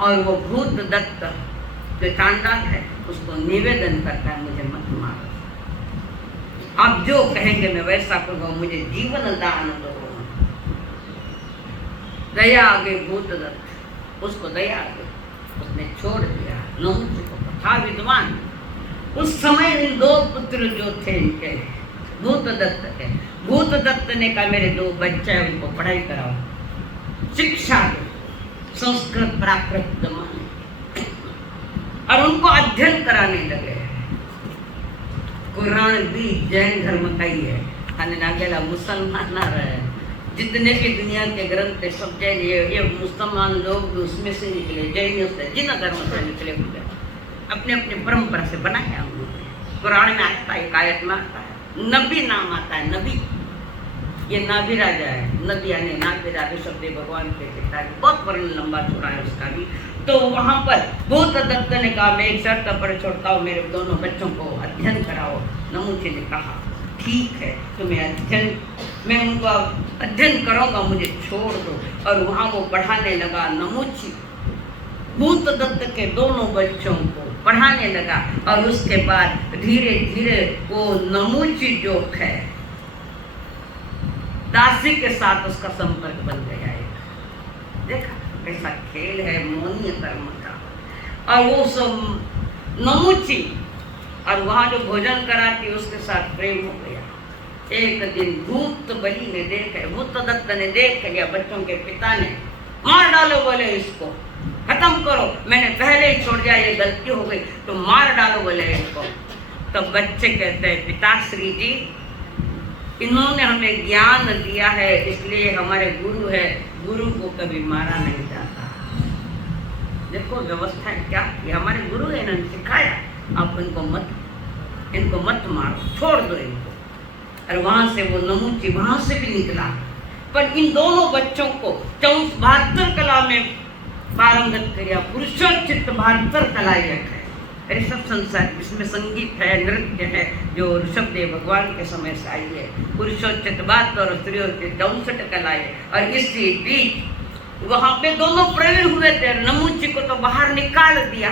और वो भूत दत्त जो चांडाल है उसको निवेदन करता है, मुझे मत मारो, आप जो कहेंगे मैं वैसा करूंगा, मुझे जीवन दान दो। दया आ गई भूत दत्त, उसको दया आ गई, उसने छोड़ दिया नमुची को। था विद्वान उस समय इन दो पुत्र जो थे इनके भूत दत्त के, भूत दत्त ने कहा मेरे दो बच्चे हैं उनको पढ़ाई कराओ, शिक्षा दो, संस्कृत प्राकृत माने, और उनको अध्ययन कराने लगे। कुरान भी जैन धर्म का ही है, खाने ना अकेला मुसलमान ना रहे, जितने भी दुनिया के ग्रंथ है सब जैन, ये मुसलमान लोग भी उसमें से निकले, जैनियों से, जिन धर्म से निकले हुए अपने अपने परंपरा से बनाया उन्होंने। कुरान में आता है, एक आयत में आता है, नबी नाम आता है, नबी, ये नाभि राजा है, नबी यानी नाभि राजा शब्द भगवान के पिता है, बहुत वर्ण लंबा चौड़ा है उसका भी। तो वहां पर भूत दत्त ने कहा मैं एक शर्त पर छोड़ता हूँ, मेरे दोनों बच्चों को अध्ययन कराओ। नमुची ने कहा ठीक है तुम्हें अध्ययन, मैं उनको अध्ययन करूंगा, मुझे छोड़ दो। और वहां वो पढ़ाने लगा, नमुची भूत दत्त के दोनों बच्चों को पढ़ाने लगा। और उसके बाद धीरे धीरे वो नमुची जो है दासी के साथ उसका संपर्क बन गया है। देखा कैसा खेल है मौनी कर्म का। और वो सब नमुची और वहां जो भोजन कराती उसके साथ प्रेम हो गया। एक दिन भूत बलि ने देखा, भूत दत्त ने देख लिया, बच्चों के पिता ने मार डालो, बोले इसको खत्म करो, मैंने पहले ही छोड़ दिया, ये गलती हो गई तो मार डालो बोले इसको। तो बच्चे कहते हैं पिताश्री जी इन्होंने हमें ज्ञान दिया है, इसलिए हमारे गुरु है, गुरु को कभी मारा नहीं जाता। देखो व्यवस्था है क्या, ये हमारे गुरु है, इन्होंने सिखाया, आप इनको मत मारो, छोड़ दो इनको। और वहां से वो नमुची वहां से भी निकला। पर इन दोनों बच्चों को 72 कला में पारंगत किया, पुरुषोचित 72 कलाएं है। ऋषभ संसार इसमें संगीत है, नृत्य है, जो ऋषभदेव भगवान के समय से आई है। पुरुषोचित 72 और स्त्रियोचित 64 कलाएं। और इसी बीच वहां पे दोनों प्रवीण हुए थे। नमुची को तो बाहर निकाल दिया,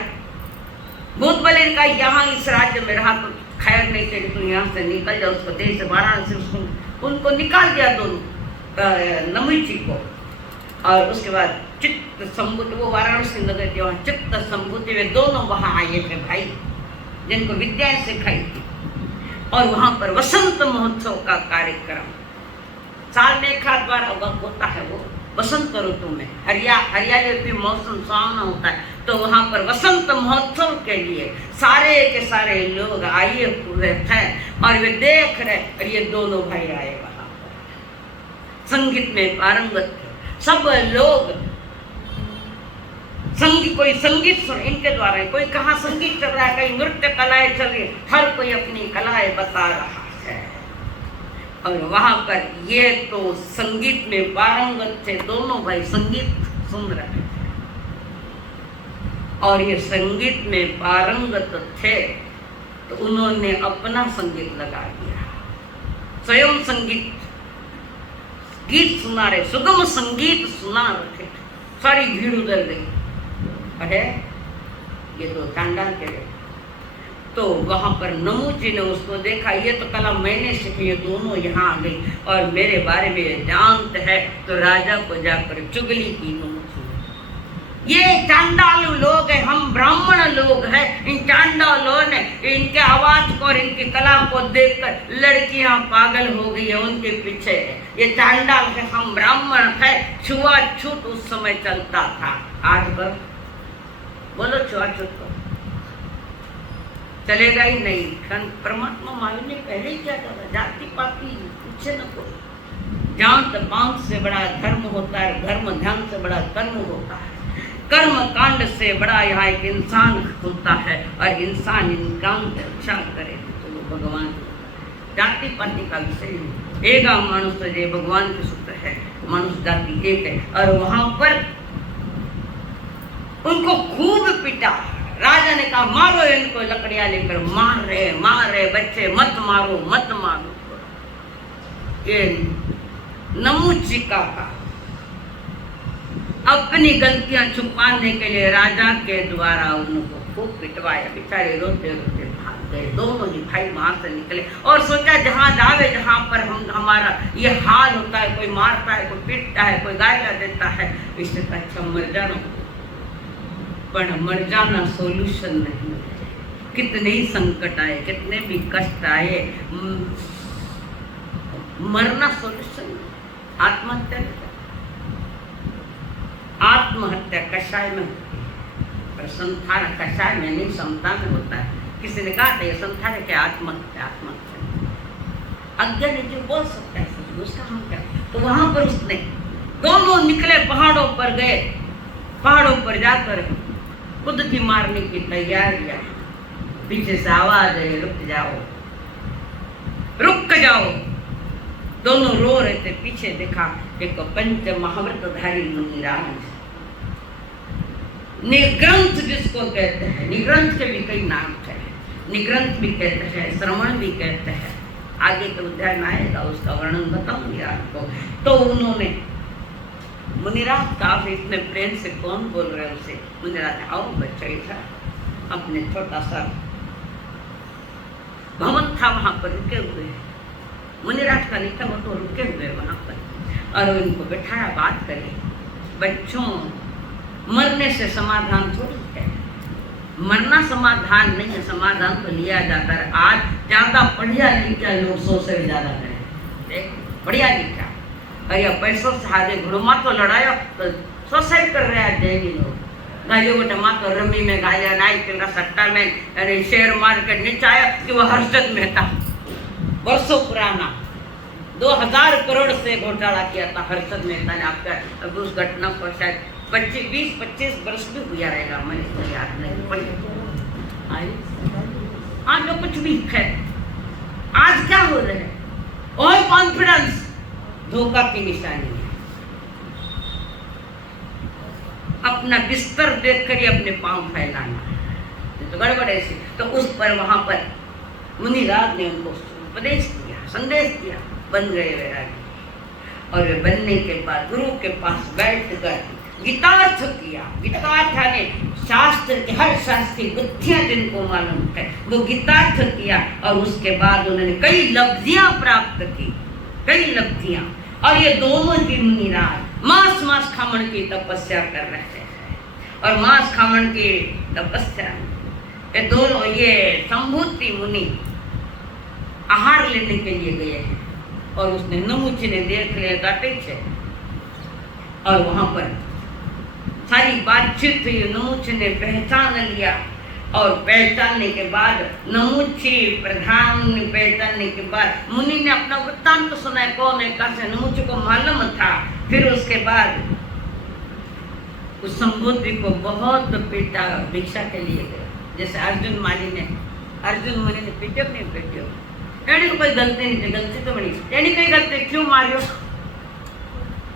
भूत बलि का यहाँ इस राज्य में रहा तो खैर नहीं चाहिए, तो यहाँ से निकल जाओ, उसको देश से वाराणसी उनको निकाल दिया दोनों नमुची को। और उसके बाद चित्त संभूति, वो वाराणसी नगर के वहाँ चित्त संभूति वे दोनों वहाँ आए थे भाई, जिनको विद्याएं सिखाई थी। और वहाँ पर वसंत महोत्सव का कार्यक्रम साल में एक आध बार होता है, वो वसंत ऋतु में हरियाली मौसम सुहावना होता है। तो वहाँ पर वसंत महोत्सव के लिए सारे के सारे लोग आए हुए थे और वे देख रहे। और ये दोनों भाई आए वहाँ पर, संगीत में पारंगत थे सब लोग। संगीत, कोई संगीत सुन इनके द्वारा, कोई कहाँ संगीत चल रहा है, कहीं नृत्य कलाएं चल रही, हर कोई अपनी कलाएं बता रहा है। और वहां पर ये तो संगीत में पारंगत थे, दोनों भाई संगीत सुन रहे थे। और ये संगीत में पारंगत थे तो उन्होंने अपना संगीत लगा दिया, स्वयं संगीत गीत सुना रहे, सुगम संगीत सुना रहे। सारी भीड़ उधर गई, अरे ये तो चांडाल के गए। तो वहां पर नमुची ने उसको देखा, ये तो कला मैंने सीखी, ये दोनों यहाँ आ गई और मेरे बारे में जानते हैं। तो राजा को जाकर चुगली की नमुची, ये चांडाल लोग हैं, हम ब्राह्मण लोग हैं। इन चांडालों ने इनके आवाज को और इनकी कला को देखकर लड़कियां पागल हो गई है, उनके पीछे ये चांडाल है, हम ब्राह्मण है। छुआछूत उस समय चलता था, आज पर बोलो छुआछूत को चलेगा ही नहीं। परमात्मा महावीर ने पहले ही क्या कहा, जाति पाति कुछ न कोई, जात पात से बड़ा धर्म होता है, धर्म ध्यान से बड़ा कर्म होता है, कर्म कांड से बड़ा यहाँ एक इंसान होता है। और इंसान इंसान की रक्षा करे तो वो भगवान। जाति पाति का विषय नहीं, एक मनुष्य जो भगवान के सूत्र है, मनुष्य जाति एक है। और वहां पर उनको खूब पिटा। राजा ने कहा मारो इनको, लकड़ियां लेकर मार रहे बच्चे, मत मारो मत मारो। ये नमुचिका का अपनी गलतियां छुपाने के लिए राजा के द्वारा उनको खूब पिटवाया। बेचारे रोते रोते भाग गए। दोनों ही भाई वहां से निकले और सोचा जहां जावे, जहां पर हमारा ये हाल होता है, कोई मारता है, कोई पीटता है, कोई गालियां देता है, इससे अच्छा मर जाना। पर मर जाना सोल्यूशन नहीं। कितने ही संकट आए, कितने भी कष्ट आए, मरना सोल्यूशन। आत्महत्या आत्महत्या कषाय में होती है, पर संथान कषाय में नहीं, समता में होता है। किसी ने कहा था ये संथान है क्या? आत्महत्या। आत्महत्या अज्ञानी जो बोल सकता है सच, उसका हम क्या। तो वहां पर उसने दोनों निकले, पहाड़ों पर गए। पहाड़ों पर जाकर खुद की मारने की तैयारियां। पीछे से आवाज है, रुक जाओ, रुक जाओ। दोनों रो रहे थे। पीछे देखा एक पंच महाव्रतधारी मुनिराज, निग्रंथ जिसको कहते हैं, निग्रंथ के भी कई नाम है, निग्रंथ भी कहते हैं, श्रवण भी कहते हैं। आगे के अध्याय में आएगा, उसका वर्णन बताऊंगी आपको। तो उन्होंने मुनिराज काफी इतने प्रेम से कौन बोल रहे उसे, मुनिराज आओ बच्चा इधर। अपने छोटा सा भवन था वहां पर रुके हुए, मुनिराज का नहीं था, वो तो रुके हुए वहां पर। और इनको बैठाया, बात करी। बच्चों, मरने से समाधान थोड़ी है, मरना समाधान नहीं है, समाधान तो लिया जाता है। आज ज्यादा बढ़िया लिखा लोग 100 से ज्यादा करें, बढ़िया लिखा। और यह पैसों से हारे घुड़मा तो लड़ाया तो सुसाइड कर रहे हैं जैनी लोग। गालियों को टमा तो रमी में गालियां नाई के सट्टा में, अरे शेयर मार्केट नीचे आया कि वह हर्षद मेहता वर्षों पुराना 2000 करोड़ से घोटाला किया था हर्षद मेहता ने। आपका अब उस घटना को शायद 20-25 वर्ष भी हुआ रहेगा, मैंने तो याद नहीं। आज जो कुछ भी है, आज क्या हो रहा है? ओवर कॉन्फिडेंस धोखा की निशानी है। अपना बिस्तर देखकर ही अपने पांव फैलाना, तो गड़बड़ ऐसी। तो उस पर वहां पर मुनिराज ने उनको उपदेश दिया, संदेश दिया, बन गए वैरागी। और वे बनने के बाद गुरु के पास बैठकर गीतार्थ किया। गीतार्थ ने शास्त्र के हर शास्त्र की बुद्धियां जिनको मालूम है वो गीतार्थ किया। और उसके बाद उन्होंने कई लब्धियां प्राप्त की, कई लब्धियां। और ये दोनों ही मुनिराज मांस खामण की तपस्या कर रहे हैं। और मांस खामण की तपस्या ये दोनों, ये संभूति मुनि आहार लेने के लिए गए हैं। और उसने नमुची ने देख लिया काटे छे, और वहां पर सारी बातचीत हुई। नमुची ने पहचान लिया, और पहचानने के बाद नमुची प्रधान ने पहचानने के बाद मुनि ने अपना वृत्तांत सुनाया, कौन है कहाँ से। नमुची को मालूम था। फिर उसके बाद उस संबोधि को बहुत पीटा, भिक्षा के लिए गया। जैसे अर्जुन माली ने, अर्जुन मुनि ने पीटे नहीं पीटे, एनी कोई गलती नहीं थी, गलती तो बड़ी एनी कोई गलती, क्यों मारियो?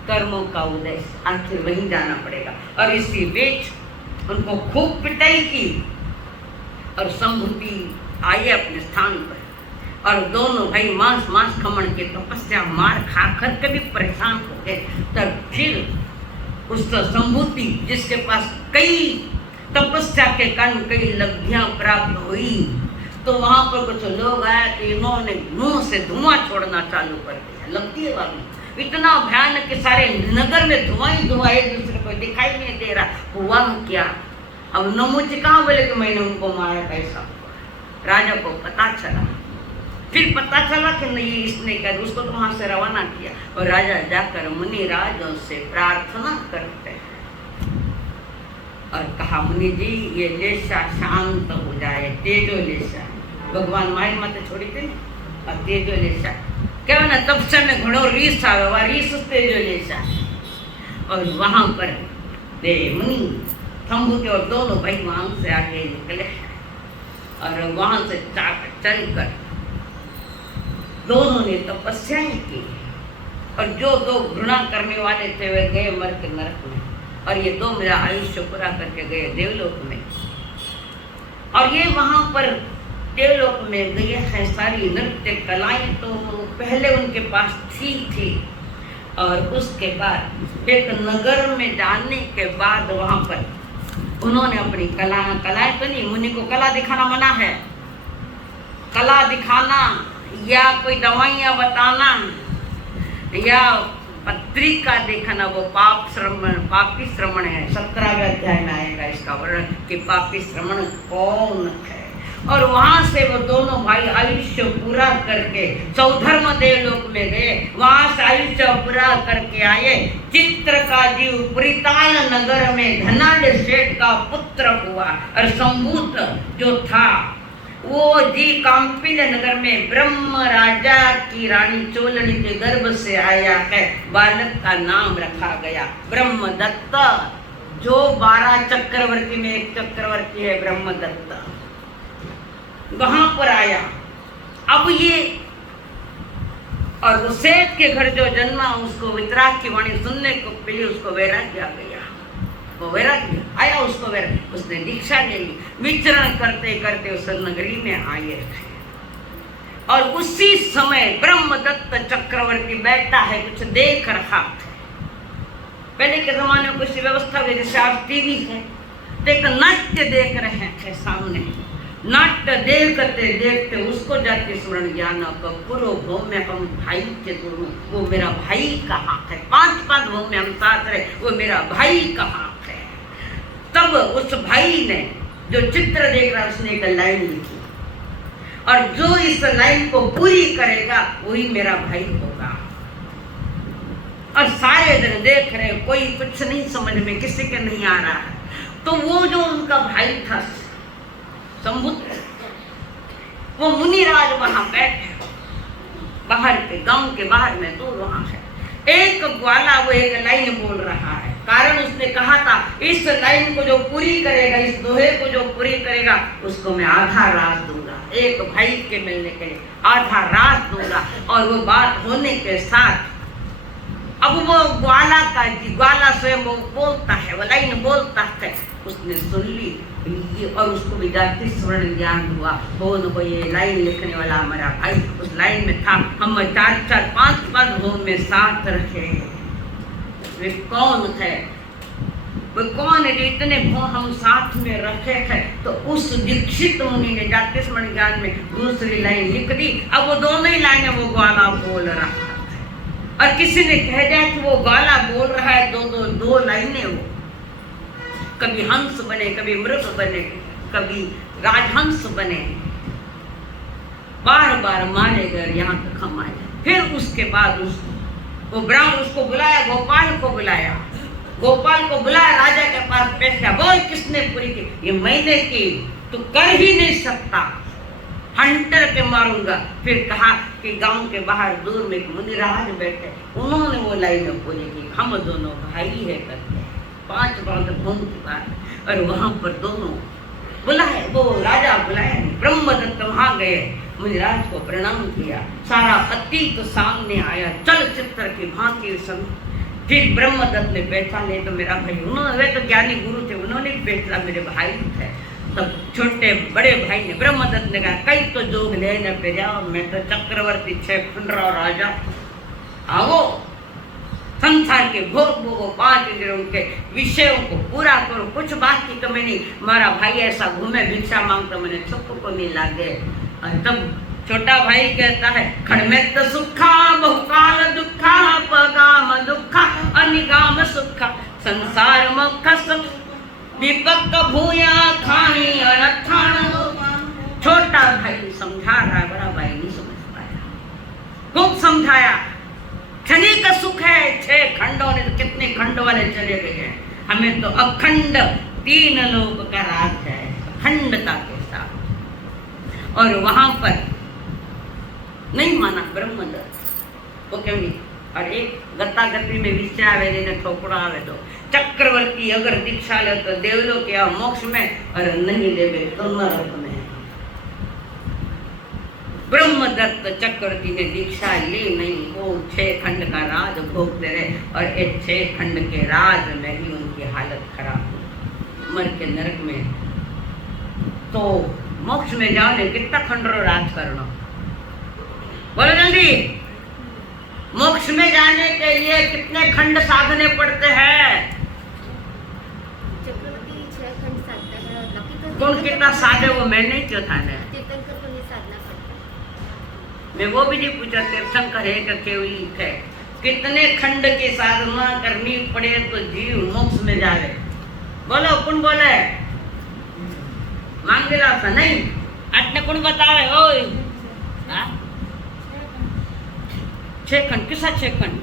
कर्मों का उदय, आखिर वहीं जाना पड़ेगा। और इसी बीच उनको खूब पिटाई की और संभूति आई अपने स्थान पर। और दोनों भाई मांस खमण के तपस्या मार खा कर के भी परेशान हो गए। तब फिर उस संभूति जिसके पास कई तपस्या के कारण कई लब्धियां प्राप्त हुई, तो वहां पर कुछ लोग आए कि इन्होंने मुंह से धुआं छोड़ना चालू कर दिया। लब्धि वाली इतना भयानक कि सारे नगर में धुआं ही धुआं, एक दूसरे को दिखाई नहीं दे रहा। हुआ क्या? अब नमुची कहाँ बोले कि मैंने उनको मारा, कैसा? राजा को पता चला। फिर पता चला कि नहीं इसने कर, उसको तो वहां से रवाना किया। और राजा जाकर मुनि राजों से प्रार्थना करते हैं और कहा, मुनि जी ये लेशा शांत हो जाए, तेजो लेशा। भगवान माई मत छोड़ी थी ना, और तेजो लेशा क्या ना, तब से में घणो रीस आवे, वह रीस तेजो लेशा। और वहां पर दे मुनि संभूति और दोनों भाई वहां से आगे निकले और वहां से चलकर दोनों ने तपस्याएं की। और जो दो घृणा करने वाले थे वे गए मर के नरक में, और ये दो मेरा आयुष्य पूरा करके गए देवलोक में। और ये वहां पर देवलोक में गए हैं। सारी नृत्य कलाएं तो पहले उनके पास थी और उसके बाद एक नगर में जाने के बाद वहां पर उन्होंने अपनी कलाएं तो नहीं, मुनि को कला दिखाना मना है। कला दिखाना या कोई दवाइयां बताना या पत्रिका देखना वो पापी श्रमण है। 17वें अध्याय में आएगा इसका वर्णन कि पापी श्रमण कौन है। और वहां से वो दोनों भाई आयुष्य पूरा करके सौधर्म देवलोक में गए। वहां से आयुष्य पूरा करके आए। चित्र का जीव प्रीताल नगर में धनाढ़ सेठ का पुत्र हुआ और संभूत जो था वो जी कांपिल नगर में ब्रह्म राजा की रानी चोलनी के गर्भ से आया है। बालक का नाम रखा गया ब्रह्मदत्त, जो 12 चक्रवर्ती में एक चक्रवर्ती है ब्रह्मदत्त। वहां पर आया। अब ये और वो सेठ के घर जो जन्मा उसको वितराग की वाणी सुनने को मिली, उसको वैराग्य आ गया। वो वैराग्य आया, उसको वैराग्य, उसने दीक्षा ले ली। विचरण करते करते उस नगरी में आए थे और उसी समय ब्रह्मदत्त चक्रवर्ती बैठा है, कुछ देख रहा था। पहले के जमाने में कुछ व्यवस्था हुई, जैसे आज टीवी है तो एक नाट्य देख रहे थे सामने। नाट्य देखते देखते उसको जाके स्मरण ज्ञान पूर्व भव में हम भाई के दोनों, वो मेरा भाई कहाँ है। 5-5 भव में हम साथ रहे, वो मेरा भाई कहाँ है। तब उस भाई ने जो चित्र देख रहा उसने एक लाइन लिखी और जो इस लाइन को पूरी करेगा वही मेरा भाई होगा। और सारे दिन देख रहे, कोई कुछ नहीं समझ में किसी के नहीं आ रहा है। तो वो जो उनका भाई था संभुत, वो मुनिराज वहां बैठे, बाहर के गांव के बाहर में दूर वहां है। एक ग्वाला वो एक लाइन बोल रहा है, कारण उसने कहा था इस लाइन को जो पूरी करेगा, इस दोहे को जो पूरी करेगा उसको मैं आधा राज दूंगा। एक भाई के मिलने के लिए आधा राज दूंगा। और वो बात होने के साथ अब वो ग्वाला स्वयं वो बोलता है, वो लाइन बोलता है, उसने सुन ली और उसको विद्यार्थी स्वर्ण ज्ञान हुआ। वो ये लाइन लिखने वाला हमारा भाई उस लाइन में था। हम 4-4, 5-5 भवन में साथ रखे। वे कौन है? वो कौन है जो इतने भवन हम साथ में रखे थे? तो उस दीक्षित मुनि ने जाति स्वर्ण ज्ञान में दूसरी लाइन लिख दी। अब वो दोनों ही लाइनें वो ग्वाला बोल रहा है और किसी ने कह दिया कि वो ग्वाला बोल रहा है दो लाइनें। वो कभी हंस बने, कभी मृग बने, कभी राजहंस बने, बार बार मारे गए, यहाँ तक हम आए। फिर उसके बाद वो ब्राह्मण उसको बुलाया, गोपाल को बुलाया। गोपाल को बुलाया, राजा के पास पेश किया। बोल किसने पूरी की? ये मैंने की, तू कर ही नहीं सकता, हंटर के मारूंगा। फिर कहा कि गांव के बाहर दूर में एक मुनिराज बैठे, उन्होंने वो लाइन पूरी की। हम दोनों भाई है करके 5 बार भूम की बात। और वहां पर दोनों बुलाए, वो राजा बुलाया, ब्रह्मदत्त वहां गए, मुनिराज को प्रणाम किया। सारा अतीत सामने आया, चलचित्र की भांति फिर ब्रह्मदत्त ने बैठा, ले तो मेरा भाई, उन्होंने वे तो ज्ञानी गुरु थे, उन्होंने बैठा, मेरे भाई थे। तब छोटे बड़े भाई ने, ब्रह्मदत्त ने कहा कई तो जोग लेने पे जाओ, मैं तो चक्रवर्ती 6 खंडराव राजा, आओ संसार के भोग भोगो, 5 इंद्रियों के विषयों को पूरा करो, कुछ बात की कमी नहीं। हमारा भाई ऐसा घूमे भिक्षा मांगता, मैंने सुख को नहीं लागे। तब छोटा भाई कहता है खड़मेत सुखा बहुकाल दुखा पगाम दुखा अनिगाम सुखा संसार मुख सुख विपक भूया खानी अनठान। छोटा भाई समझा रहा है, बड़ा भाई नहीं समझ पाया। खूब समझाया, क्षणिक सुख है, 6 खंडों ने कितने खंड वाले चले गए हैं, हमें तो अखंड 3 लोक का राज है, अखंडता के साथ। और वहां पर नहीं माना ब्रह्मदत्त, वो क्यों नहीं। और एक गतागति में विषय आवे ने ठोकड़ा आवे तो चक्रवर्ती अगर दीक्षा ले तो देवलोक या मोक्ष में, और नहीं देवे तो नरक में। ब्रह्मदत्त चक्रवर्ती ने दीक्षा ली नहीं, वो 6 खंड का राज भोगते रहे और एक 6 खंड के राज में ही उनकी हालत खराब हुई, मर के नरक में। तो मोक्ष में जाने कितना खंडरो राज करना, बोलो जल्दी। मोक्ष में जाने के लिए कितने खंड साधने पड़ते हैं? चक्रवर्ती 6 खंड साधता है। बाकी तो कौन कितना साधे वो मैं नहीं क्यों थाने, तीर्थंकर को नहीं साधना पड़ता। मैं वो भी नहीं पूछा तीर्थंकर है कि केवली है। कितने खंड की साधना करनी पड़े तो जीव मोक्ष में जावे? बोलो कौन बोले? मांग दिला था नहीं आटने कौन बतावे हो? 6 खंड किसा 6 खंड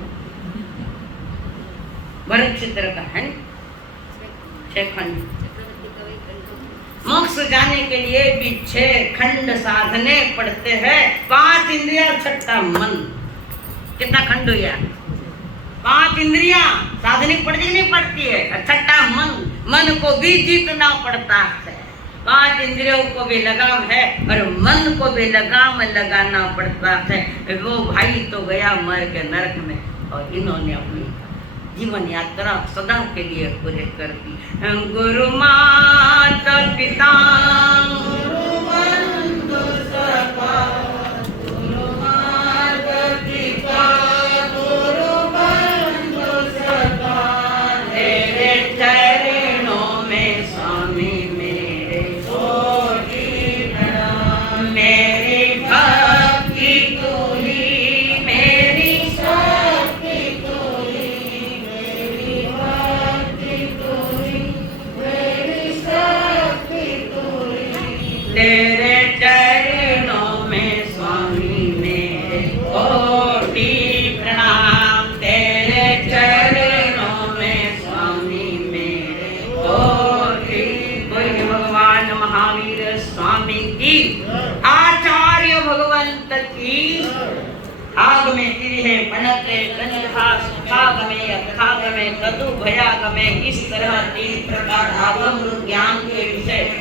भरत चित्र का है 6 खंड। चक्रवर्ती का वही खंड। मोक्ष जाने के लिए भी 6 खंड साधने पड़ते हैं। 5 इंद्रिया, छठा मन। कितना खंड हुआ? 5 इंद्रिया साधनी पड़ती नहीं पड़ती है। छठा मन, मन को भी जीतना पड़ता है। 5 इंद्रियों को भी लगाम है और मन को भी लगाम लगाना पड़ता है। वो भाई तो गया मर के नरक में और इन्होंने अपनी जीवन यात्रा सदा के लिए पूरे कर दी। गुरु माता पिता तेरे चरणों में स्वामी मेरे कोटि प्रणाम। तेरे चरणों में स्वामी मेरे कोटि। बोलिए भगवान महावीर स्वामी की, आचार्य भगवंत की। आग में तिरहे बनते कनिहास, खाग में अथाग में कदु भयाग में, इस तरह 3 प्रकार आगम ज्ञान के विषय